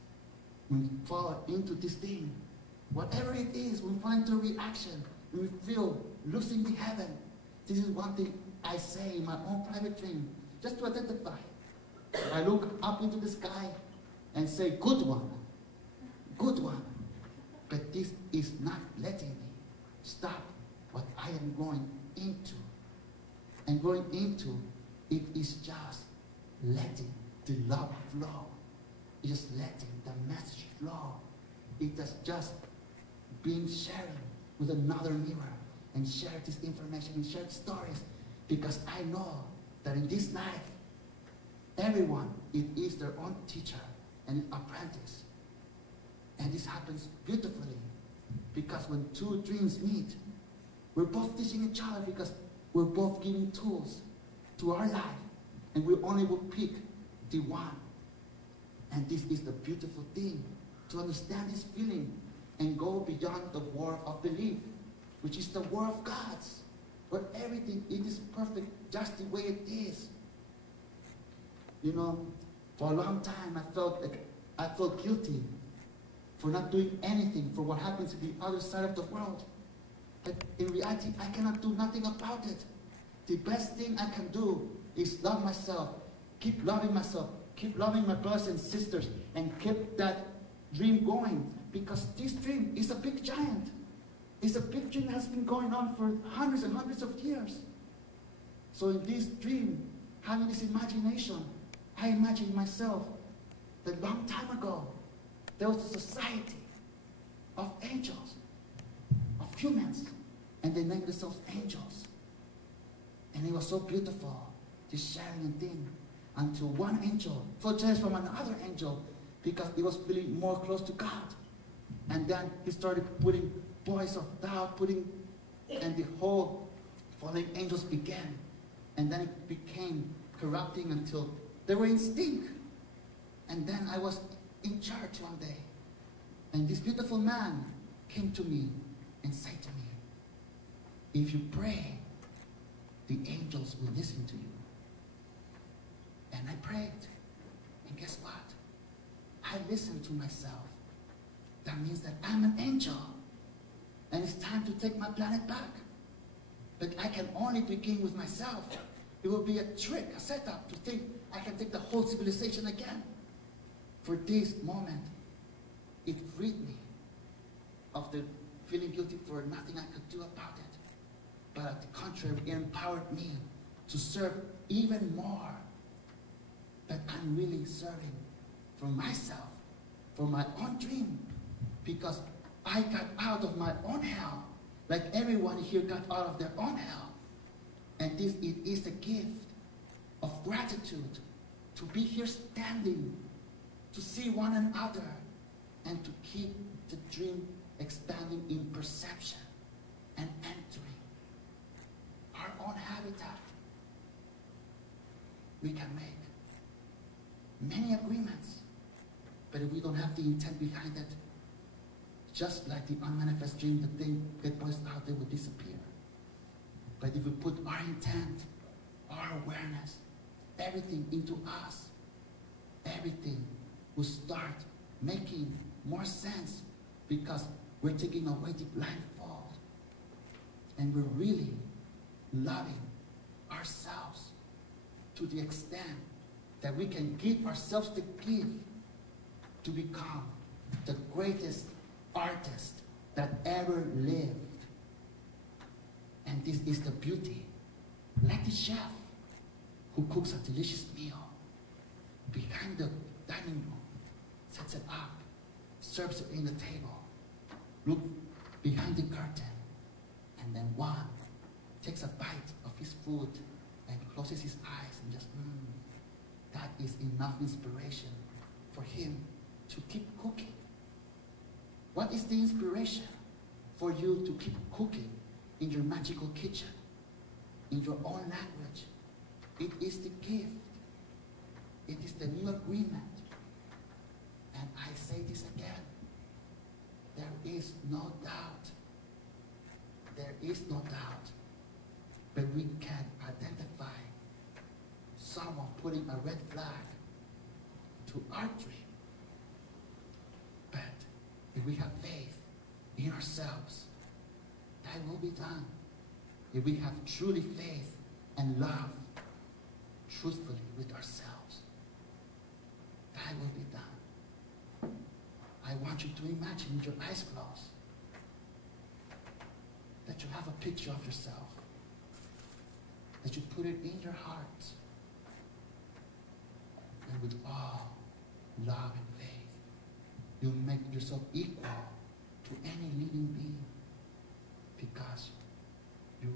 when we fall into this thing, whatever it is, we fall into a reaction, and we feel losing the heaven. This is one thing I say in my own private dream, just to identify. I look up into the sky and say, good one, good one. But this is not letting me stop what I am going into. And going into, it is just letting the love flow. It's just letting the message flow. It is just being sharing with another mirror and share this information and share stories. Because I know that in this life, everyone, it is their own teacher and apprentice. And this happens beautifully. Because when two dreams meet, we're both teaching each other because we're both giving tools to our life. And we only will pick the one. And this is the beautiful thing, to understand this feeling and go beyond the war of belief, which is the war of God's, where everything, it is perfect just the way it is. You know, for a long time I felt guilty for not doing anything for what happens to the other side of the world. But in reality, I cannot do nothing about it. The best thing I can do is love myself, keep loving myself, keep loving my brothers and sisters, and keep that dream going. Because this dream is a big giant. It's a big dream that has been going on for hundreds and hundreds of years. So in this dream, having this imagination, I imagined myself that long time ago, there was a society of angels, of humans, and they named themselves angels. And it was so beautiful, this sharing thing, until one angel felt jealous from another angel because he was feeling more close to God. And then he started putting voice of doubt, and the whole fallen angels began. And then it became corrupting until they were in stink. And then I was in church one day, and this beautiful man came to me and said to me, if you pray, the angels will listen to you. And I prayed, and guess what? I listened to myself. That means that I'm an angel, and it's time to take my planet back. But I can only begin with myself. It will be a trick, a setup to think I can take the whole civilization again. For this moment, it freed me. of the feeling guilty for nothing I could do about it. But at the contrary, it empowered me to serve even more. That I'm really serving for myself, for my own dream, because I got out of my own hell, like everyone here got out of their own hell. And this it is the gift of gratitude to be here standing, to see one another, and to keep the dream expanding in perception and entering our own habitat. We can make many agreements, but if we don't have the intent behind it, just like the unmanifest dream, the thing that was out there would disappear. But if we put our intent, our awareness, everything into us, everything will start making more sense, because we're taking away the blindfold and we're really loving ourselves to the extent that we can give ourselves the gift to become the greatest artist that ever lived. And this is the beauty. Like the chef who cooks a delicious meal behind the dining room, sets it up, serves it in the table, look behind the curtain, and then one takes a bite of his food and closes his eyes and just, that is enough inspiration for him to keep cooking. What is the inspiration for you to keep cooking in your magical kitchen, in your own language? It is the gift. It is the new agreement. And I say this again. There is no doubt. There is no doubt. But we can identify someone putting a red flag to our dream. But if we have faith in ourselves, that will be done. If we have truly faith and love truthfully with ourselves, that will be done. I want you to imagine with your eyes closed that you have a picture of yourself, that you put it in your heart, and with all love and faith, you make yourself equal to any living being, because you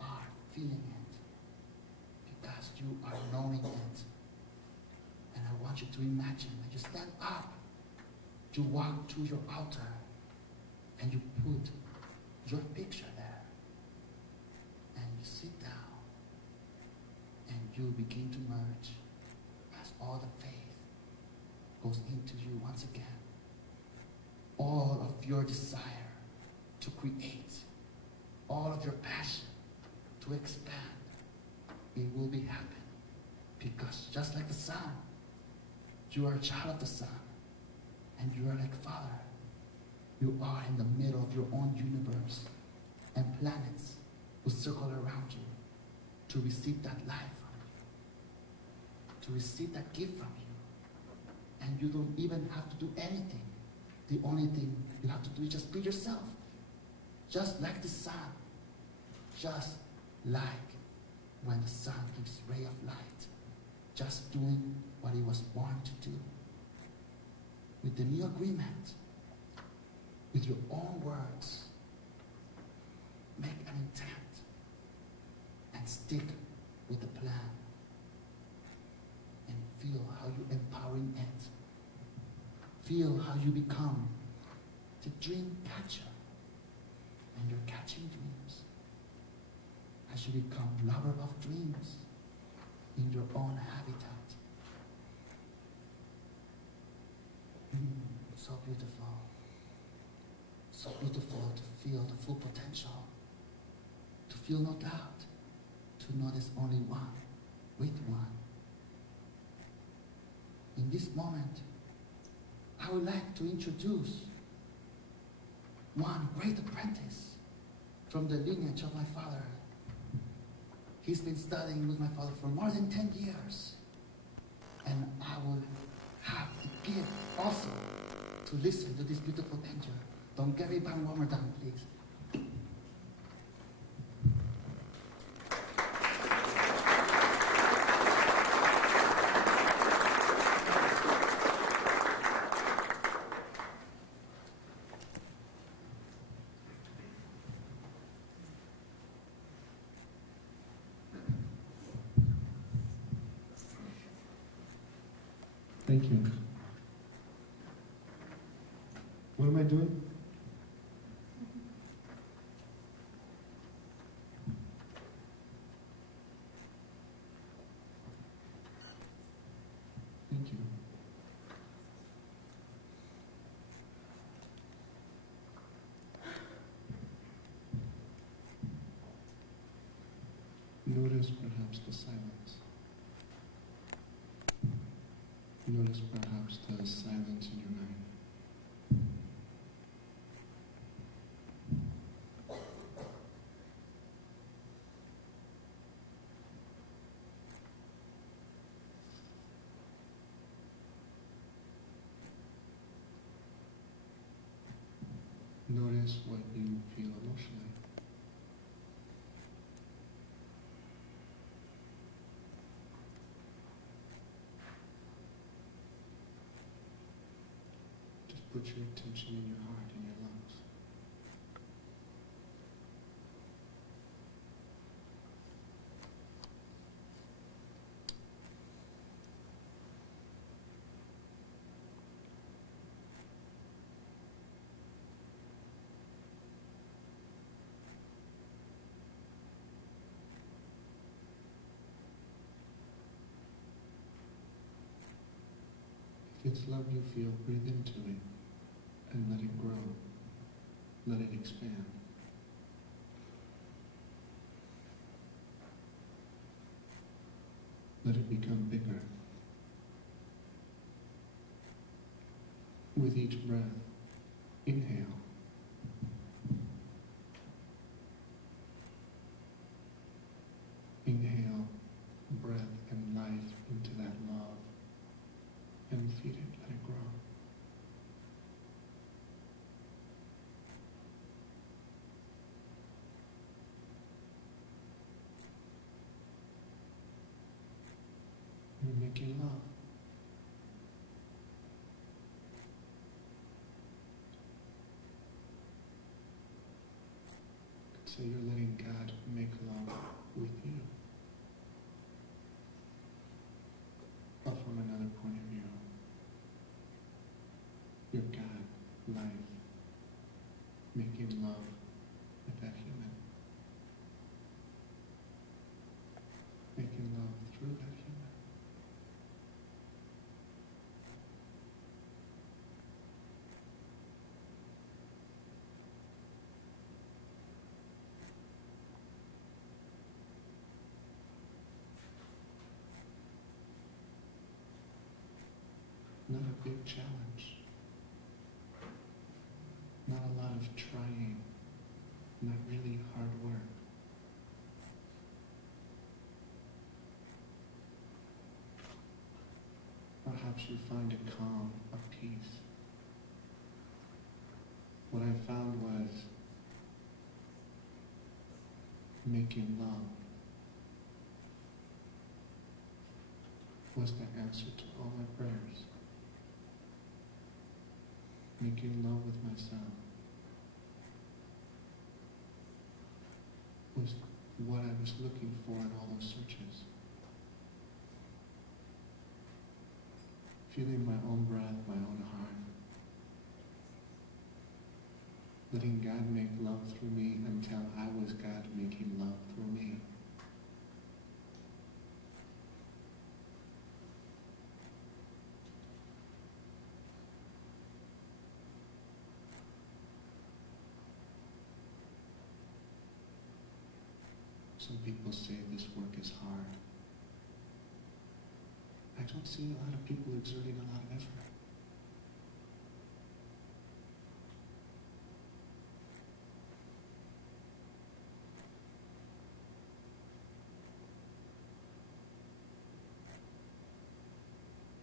are feeling it, because you are knowing it. And I want you to imagine that you stand up, you walk to your altar, and you put your picture there, and you sit down, and you begin to merge as all the faith goes into you once again. All of your desire to create, all of your passion to expand, it will be happening, because just like the sun, you are a child of the sun, and you are like Father. You are in the middle of your own universe, and planets will circle around you to receive that life from you, to receive that gift from you. And you don't even have to do anything. The only thing you have to do is just be yourself. Just like the sun. Just like when the sun gives ray of light. Just doing what he was born to do. With the new agreement, with your own words, make an intent and stick with the plan, and feel how you're empowering it. Feel how you become the dream catcher, and you're catching dreams as you become lover of dreams in your own habitat. So beautiful. So beautiful to feel the full potential, to feel no doubt, to know there's only one, with one. In this moment, I would like to introduce one great apprentice from the lineage of my father. He's been studying with my father for more than 10 years. And I will have the gift also to listen to this beautiful angel Don't get me bang one more time, please. Thank you. What am I doing? Thank you. Notice perhaps the silence. Notice perhaps the silence in your mind. Notice what you feel emotionally. Just put your attention in your heart and your lungs. If it's love you feel, breathe into it and let it grow. Let it expand. Let it become bigger. With each breath, inhale. Inhale breath and life into that love and feed it, let it grow. You're making love. So you're letting God make love with you. But from another point of view, your God, life, making love with that human. Making love through that human. Not a big challenge. Not a lot of trying. Not really hard work. Perhaps you find a calm, a peace. What I found was making love was the answer to all my prayers. Making love with myself was what I was looking for in all those searches. Feeling my own breath, my own heart. Letting God make love through me until I was God making love through me. Some people say this work is hard. I don't see a lot of people exerting a lot of effort.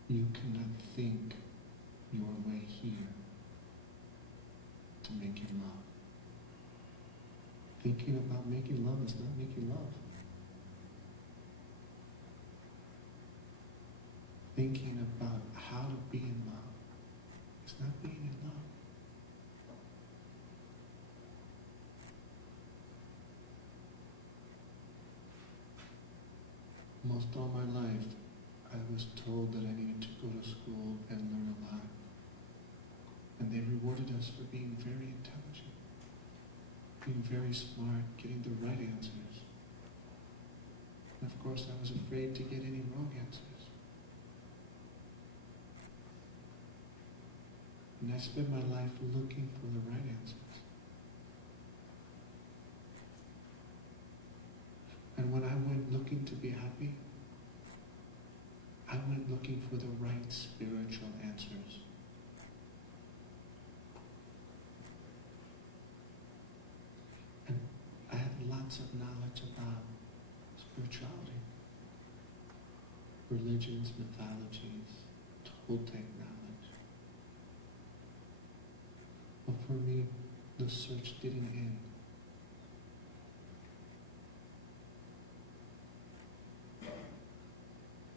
You cannot think your way here to to making love. Thinking about making love is not making love. Thinking about how to be in love is not being in love. Most all my life, I was told that I needed to go to school and learn a lot. And they rewarded us for being very intelligent, being very smart, getting the right answers. And of course, I was afraid to get any wrong answers. And I spent my life looking for the right answers. And when I went looking to be happy, I went looking for the right spiritual answers. And I had lots of knowledge about spirituality, religions, mythologies, Toltec knowledge. But for me, the search didn't end.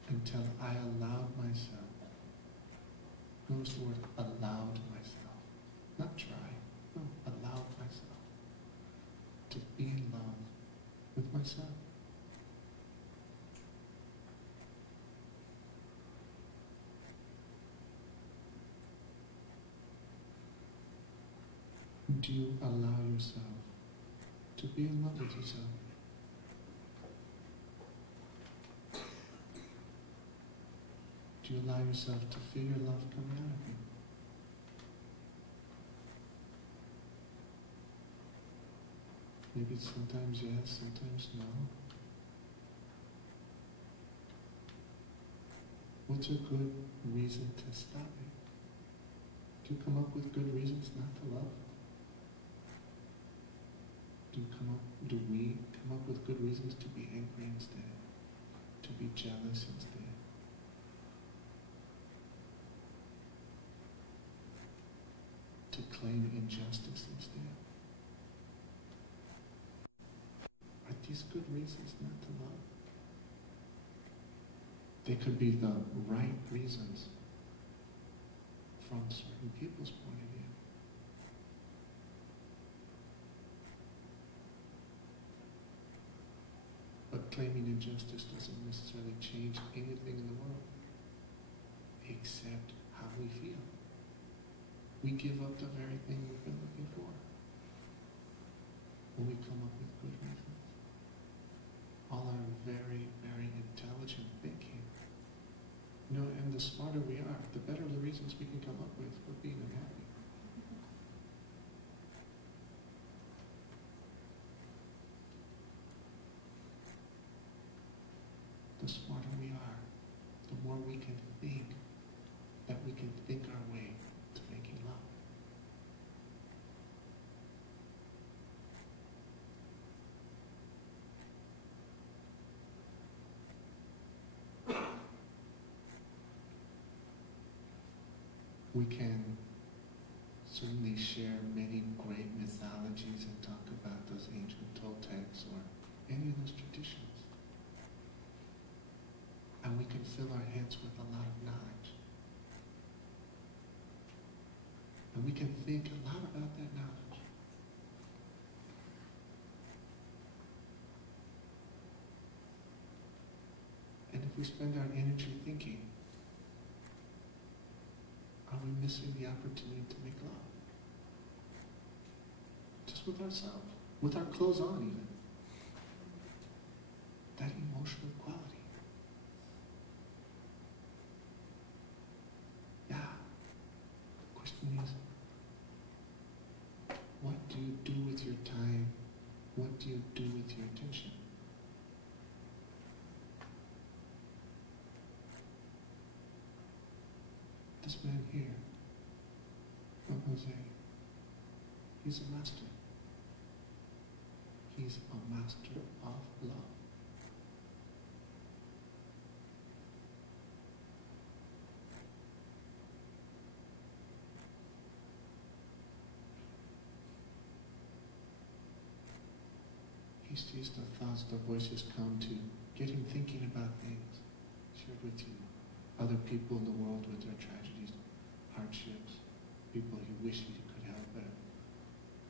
Until I allowed myself, notice the word allowed myself, not try, no, allowed myself to be in love with myself. Do you allow yourself to be in love with yourself? Do you allow yourself to feel your love coming out of you? Maybe it's sometimes yes, sometimes no. What's a good reason to stop it? Do you come up with good reasons not to love? Do we come up with good reasons to be angry instead? To be jealous instead? To claim injustice instead? Are these good reasons not to love? They could be the right reasons from certain people's point of view. But claiming injustice doesn't necessarily change anything in the world, except how we feel. We give up the very thing we've been looking for when we come up with good reasons. All our very, very intelligent thinking. You know, and the smarter we are, the better the reasons we can come up with for being unhappy. The smarter we are, the more we can think that we can think our way to making love. We can certainly share many great mythologies and talk about those ancient Toltecs or any of those traditions. And we can fill our heads with a lot of knowledge. And we can think a lot about that knowledge. And if we spend our energy thinking, are we missing the opportunity to make love? Just with ourselves, with our clothes on even. That emotional quality. Yeah. The question is, what do you do with your time? What do you do with your attention? This man here, from Jose, he's a master. He's a master of love. He sees the thoughts, the voices come to get him thinking about things. Shared with you other people in the world with their tragedies, hardships, people he wished he could help, but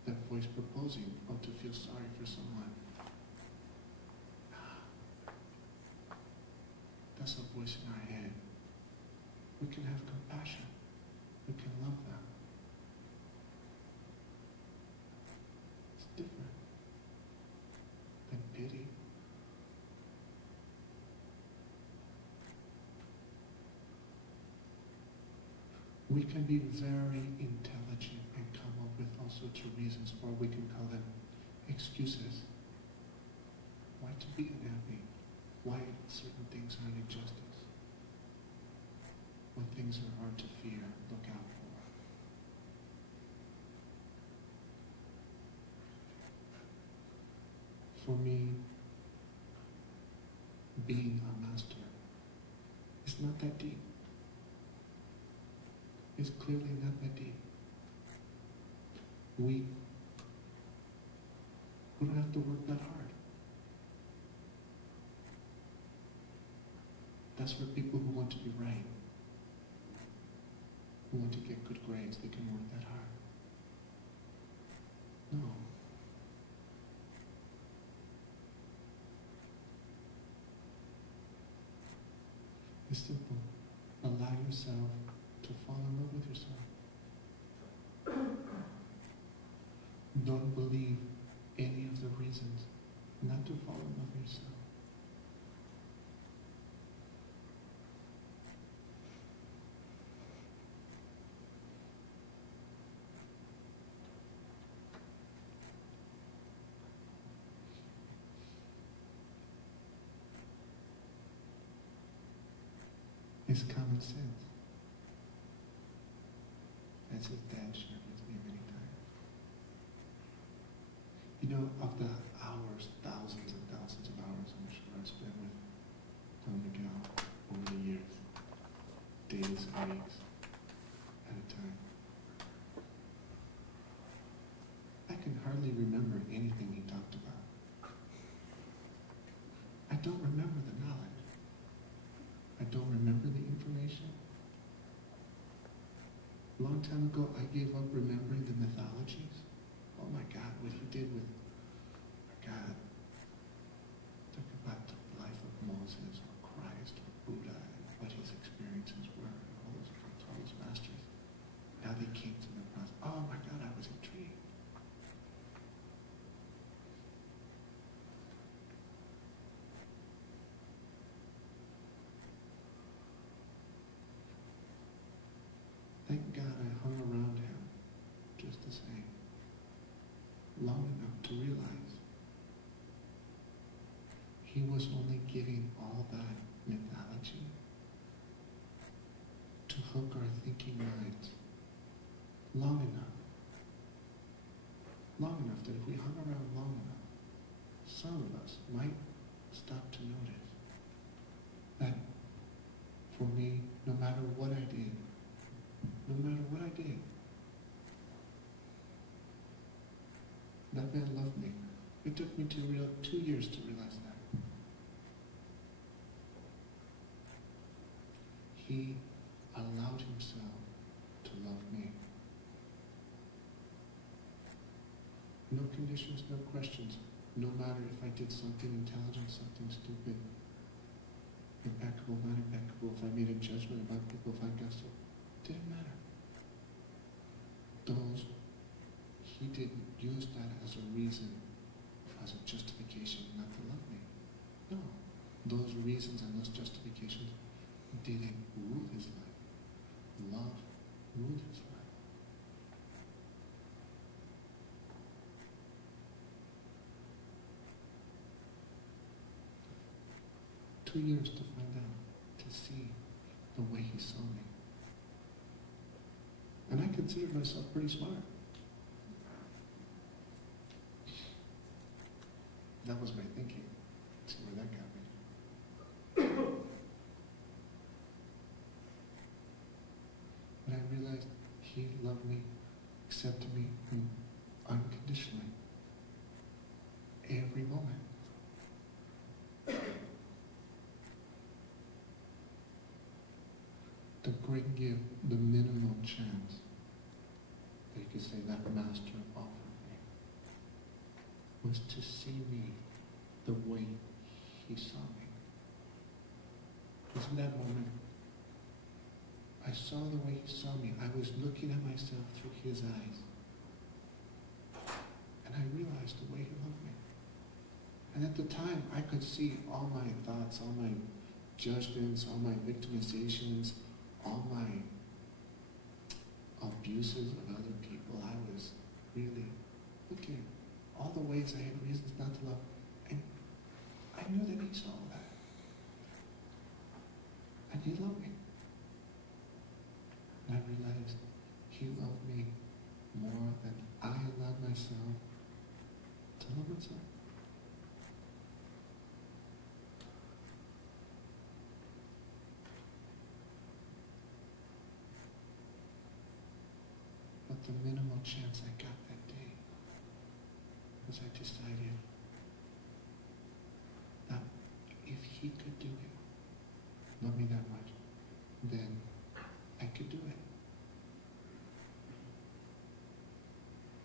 that voice proposing, oh, to feel sorry for someone. That's a voice in our head. We can have compassion. We can love them. It's different than pity. We can be very intelligent and come up with all sorts of reasons, or we can call them excuses. Why to be unhappy? Why certain things are an injustice? When things are hard to fear, look out for. For me, being a master is not that deep. It's clearly not that deep. We don't have to work that hard. That's for people who want to be right, who want to get good grades. They can work that hard. No. It's simple. Allow yourself to fall in love with yourself. Don't believe any of the reasons not to fall in love with yourself. It's common sense. As his dad shared with me many times. You know, of the hours, thousands and thousands of hours I'm sure I've spent with Don Miguel over the years, days and weeks at a time, I can hardly remember anything he talked about. I don't remember the knowledge. I don't remember the information. A long time ago, I gave up remembering the mythologies. Oh my God, what he did with, my God, talk about the life of Moses or Christ or Buddha and what his experiences were, and all those masters. Now they came to the process. Oh my God, I was intrigued. Thank God I hung around him just the same, long enough to realize he was only giving all that mythology to hook our thinking minds long enough that if we hung around long enough, some of us might stop to notice that for me, no matter what I did, that man loved me. It took me 2 years to realize that. He allowed himself to love me. No conditions, no questions. No matter if I did something intelligent, something stupid, impeccable, not impeccable, if I made a judgment about people, if I got so, didn't matter. He didn't use that as a reason, as a justification not to love me. No. Those reasons and those justifications didn't rule his life. Love ruled his life. Two years to find out, to see the way he saw me. And I considered myself pretty smart. That was my thinking. See where that got me. But I realized he loved me, accepted me unconditionally. every moment. The great gift, the minimal chance that you could say that Master offered me was to see me the way he saw me. Because in that moment, I saw the way he saw me. I was looking at myself through his eyes. And I realized the way he loved me. And at the time, I could see all my thoughts, all my judgments, all my victimizations, all my abuses of other people. I was really looking at all the ways I had reasons not to love. And I knew that he saw that. And he loved me. And I realized he loved me more than I allowed myself to love myself. But the minimal chance I got that day was I decided that if he could do it, love me that much, then I could do it.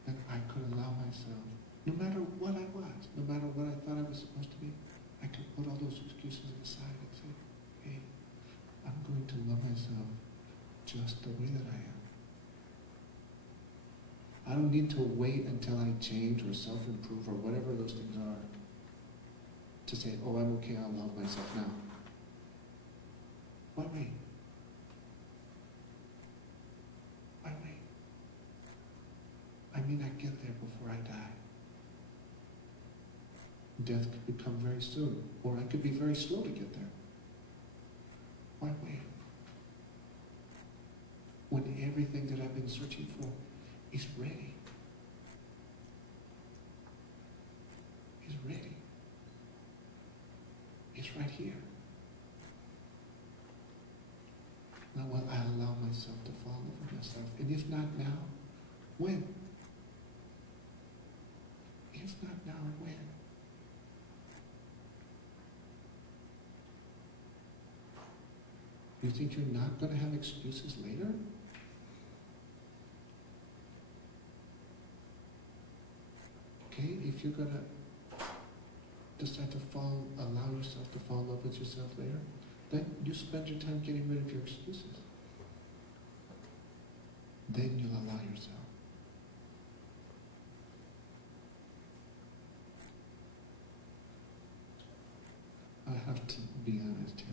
That I could allow myself, no matter what I was, no matter what I thought I was supposed to be, I could put all those excuses aside and say, hey, I'm going to love myself just the way that I am. I don't need to wait until I change or self-improve or whatever those things are to say, oh, I'm okay, I'll love myself now. Why wait? Why wait? I may not get there before I die. Death could become very soon, or I could be very slow to get there. Why wait? When everything that I've been searching for is ready. It's ready. It's right here. Now, will I allow myself to fall in love with myself? And if not now, when? If not now, when? You think you're not going to have excuses later? Okay, if you're going to decide to allow yourself to fall in love with yourself later, then you spend your time getting rid of your excuses. Then you'll allow yourself. I have to be honest here.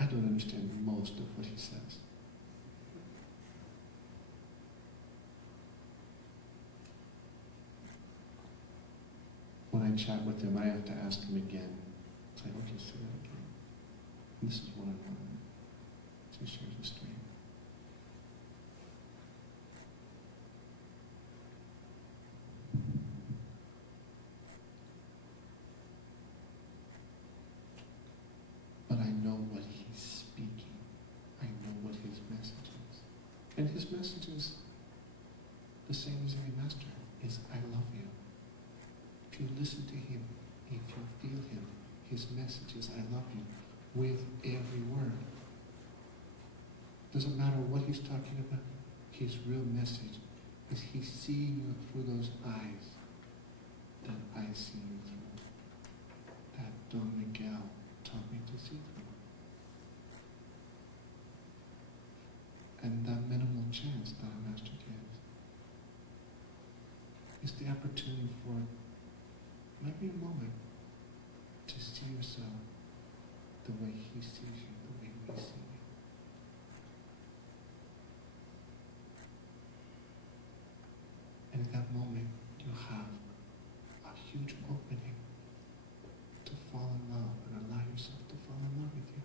I don't understand most of what he says. When I chat with him, I have to ask him again. It's like, okay, say that again. And this is one-on-one. So he shares a stream. But I know what he's speaking. I know what his message is. And his message is the same as any master, is I love you. If you listen to him, if you feel him, his message is I love you with every word. Doesn't matter what he's talking about, his real message is he's seeing you through those eyes that I see you through, that Don Miguel taught me to see through. And that minimal chance that a master gives is the opportunity for maybe a moment to see yourself the way he sees you, the way we see you. And in that moment, you have a huge opening to fall in love and allow yourself to fall in love with you.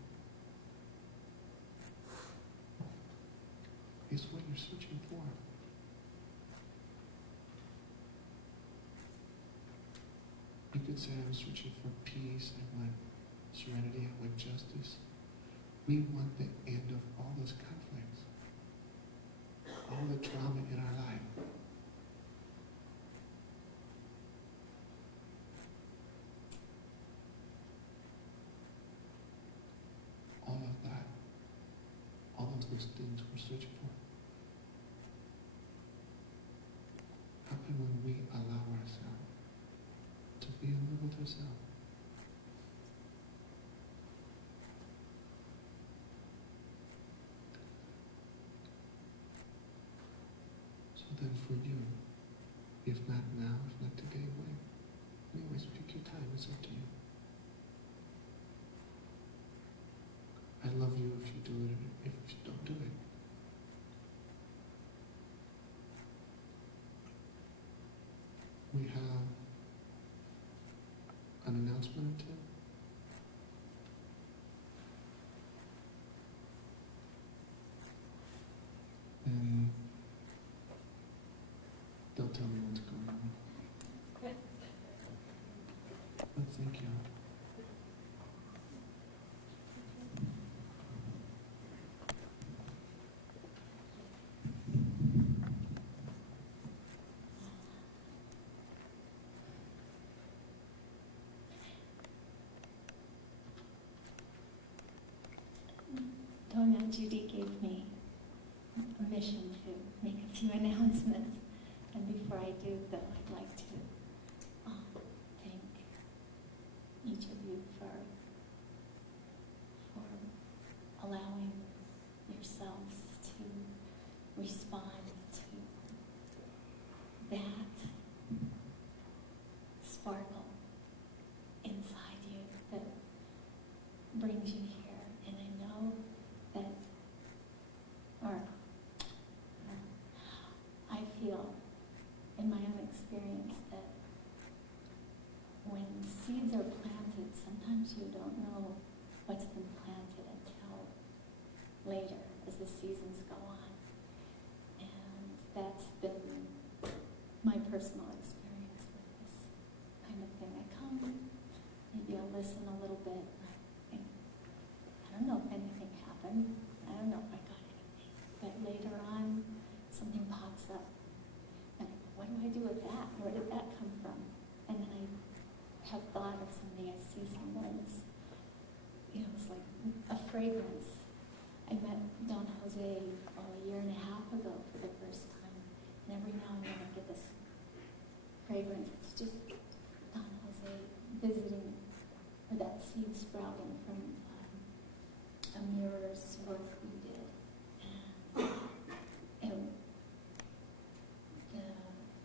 It's what you're searching for. You could say, I'm searching for peace, I want serenity, I want justice. We want the end of all those conflicts. all the trauma in our life. All of that, all of those things we're searching for, happen when we allow ourselves to be alone with ourselves. So then for you, if not now, if not today, when? Anyways, pick your time, it's up to you. I love you if you do it, if you don't do it. We have an announcement or two. And they'll tell me what's going on. But thank you. Dona Judy gave me a mission to make a few announcements. And before I do, though, I'd like to thank each of you for allowing yourselves to respond to that sparkle inside you that brings you here. And I know that, I feel in my own experience that when seeds are planted, sometimes you don't know what's been planted until later as the seasons go on. And that's been my personal experience with this kind of thing. I come, maybe I'll listen a little bit, and I think, I don't know if anything happened. I don't know if I got anything. But later on, something pops up. And I go, what do I do with that? Where did that come from? And then I have thought of something. I see someone's, it's like a fragrance. I met Don Jose a year and a half ago for the first time. And every now and then I get this fragrance. It's just Don Jose visiting, or that seed sprouting from a mirror's work we did. And the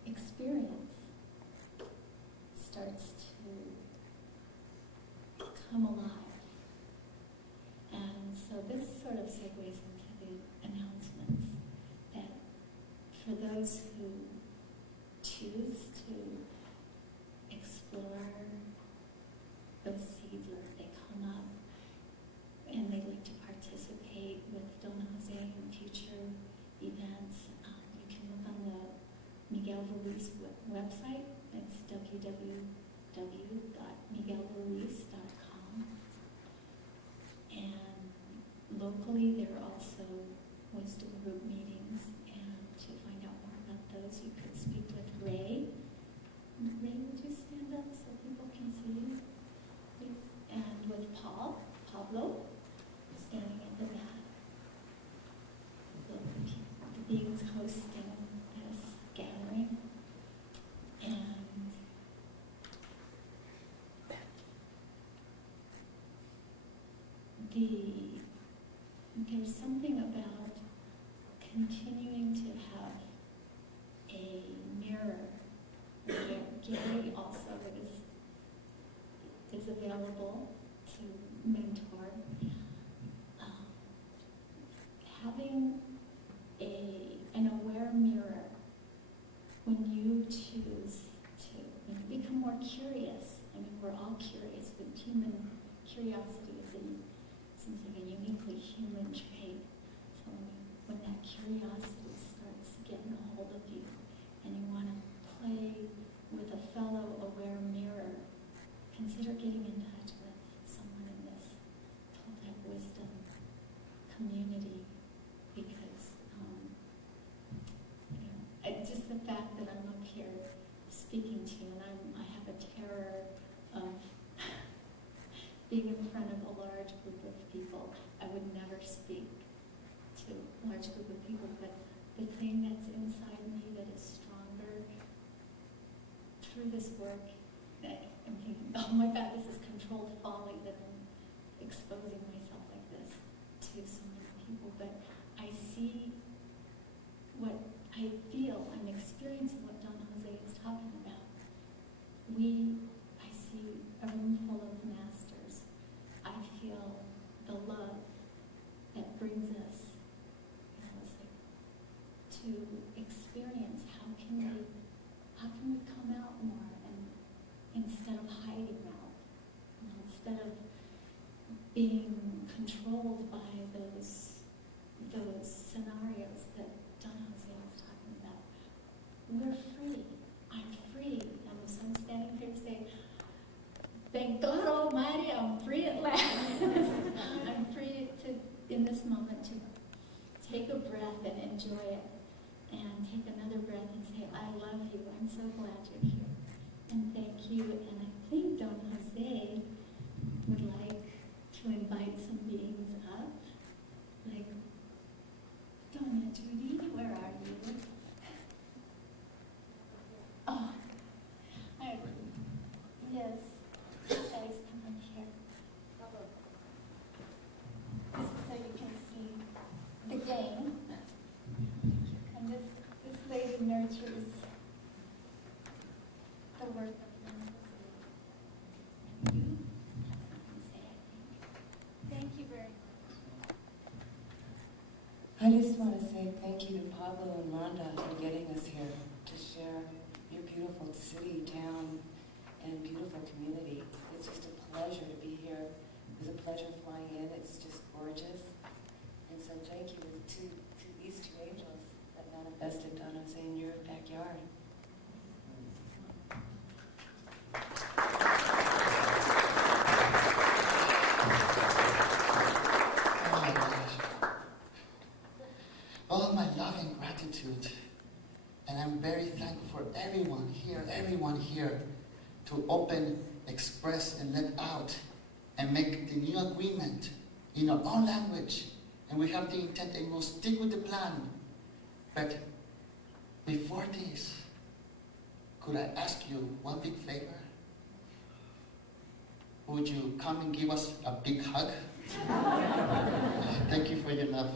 experience starts to come alive. And so this sort of segues into the announcements that for those who choose to explore those seeds as they come up, and they'd like to participate with Don Jose in future events, you can look on the Miguel Ruiz website. It's www.miguelruiz.com. And locally, there are also wisdom group meetings. And to find out more about those, you could speak with Ray. Ray, would you stand up so people can see you, please? And with Pablo, standing at the back. The beings hosting this gathering. And there's something about continuing to have a mirror where Gary also is available to mentor. Having an aware mirror when you choose to, when you become more curious. I mean, we're all curious, but human curiosity seems like a uniquely human trait. So when that curiosity starts getting a hold of you and you want to play with a fellow aware mirror, consider getting in touch with someone in this Toltec wisdom community, because being in front of a large group of people. I would never speak to a large group of people, but the thing that's inside me that is stronger through this work, that I'm thinking, oh my God, this is controlled folly that I'm exposing myself like this to so many people. But I see what I feel, I'm experiencing what Don Jose is talking about. I see a room full of masters. I feel the love that brings us, it's like, to experience how can we come out more, and instead of hiding out, instead of being controlled by those scenarios that Don Jose was talking about. We're free. I'm free. So I'm standing here saying, thank God Almighty, I'm free at last. I'm free in this moment, to take a breath and enjoy it, and take another breath and say, I love you. I'm so glad you're here. And thank you. And I think Don Jose would like to invite some beings up. Like, Donna Judy, where are you? Oh, yes. Guys, come on here. This is so you can see the game. And this lady nurtures the work of Don Jose. And you have something to say, I think. Thank you very much. I just want to say thank you to Pablo and Rhonda for getting us here to share your beautiful city, town, and beautiful community. It's just a pleasure to be here. It was a pleasure flying in. It's just gorgeous. And so thank you to these two angels that manifested Don Jose in your backyard. All my love and gratitude. And I'm very thankful for everyone here to open, express, and let out, and make the new agreement in our own language. And we have the intent and we'll stick with the plan. But before this, could I ask you one big favor? Would you come and give us a big hug? Thank you for your love.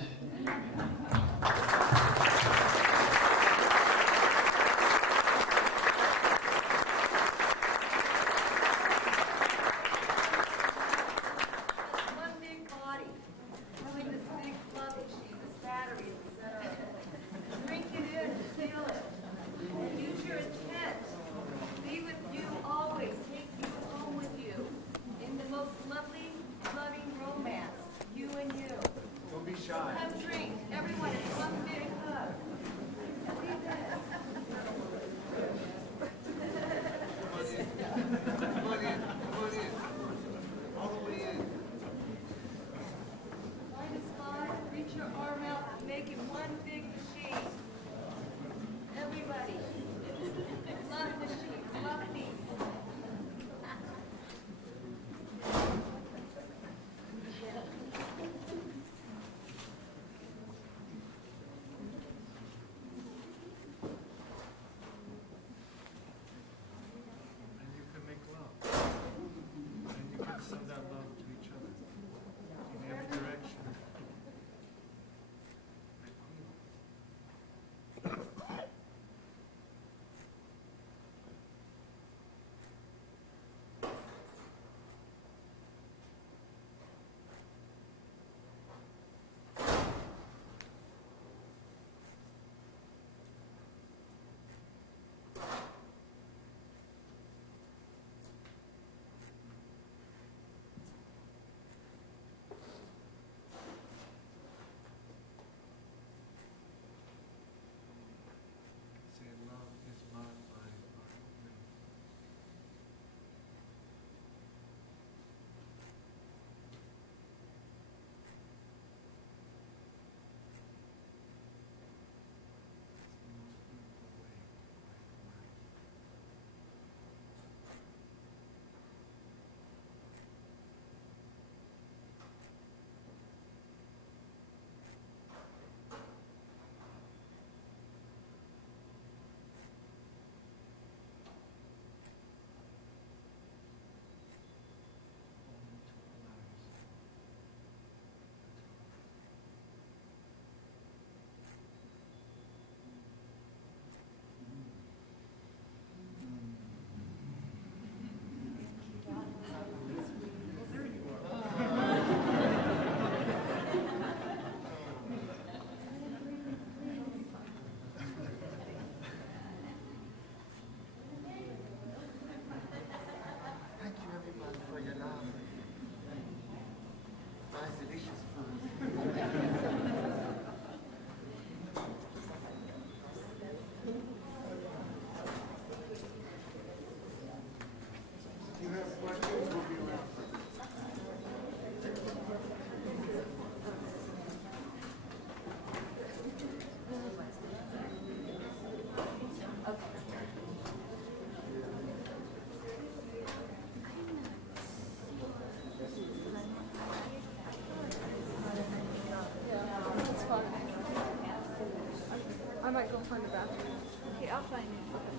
Have a drink. Everyone. go find the bathroom. Okay, I'll find it.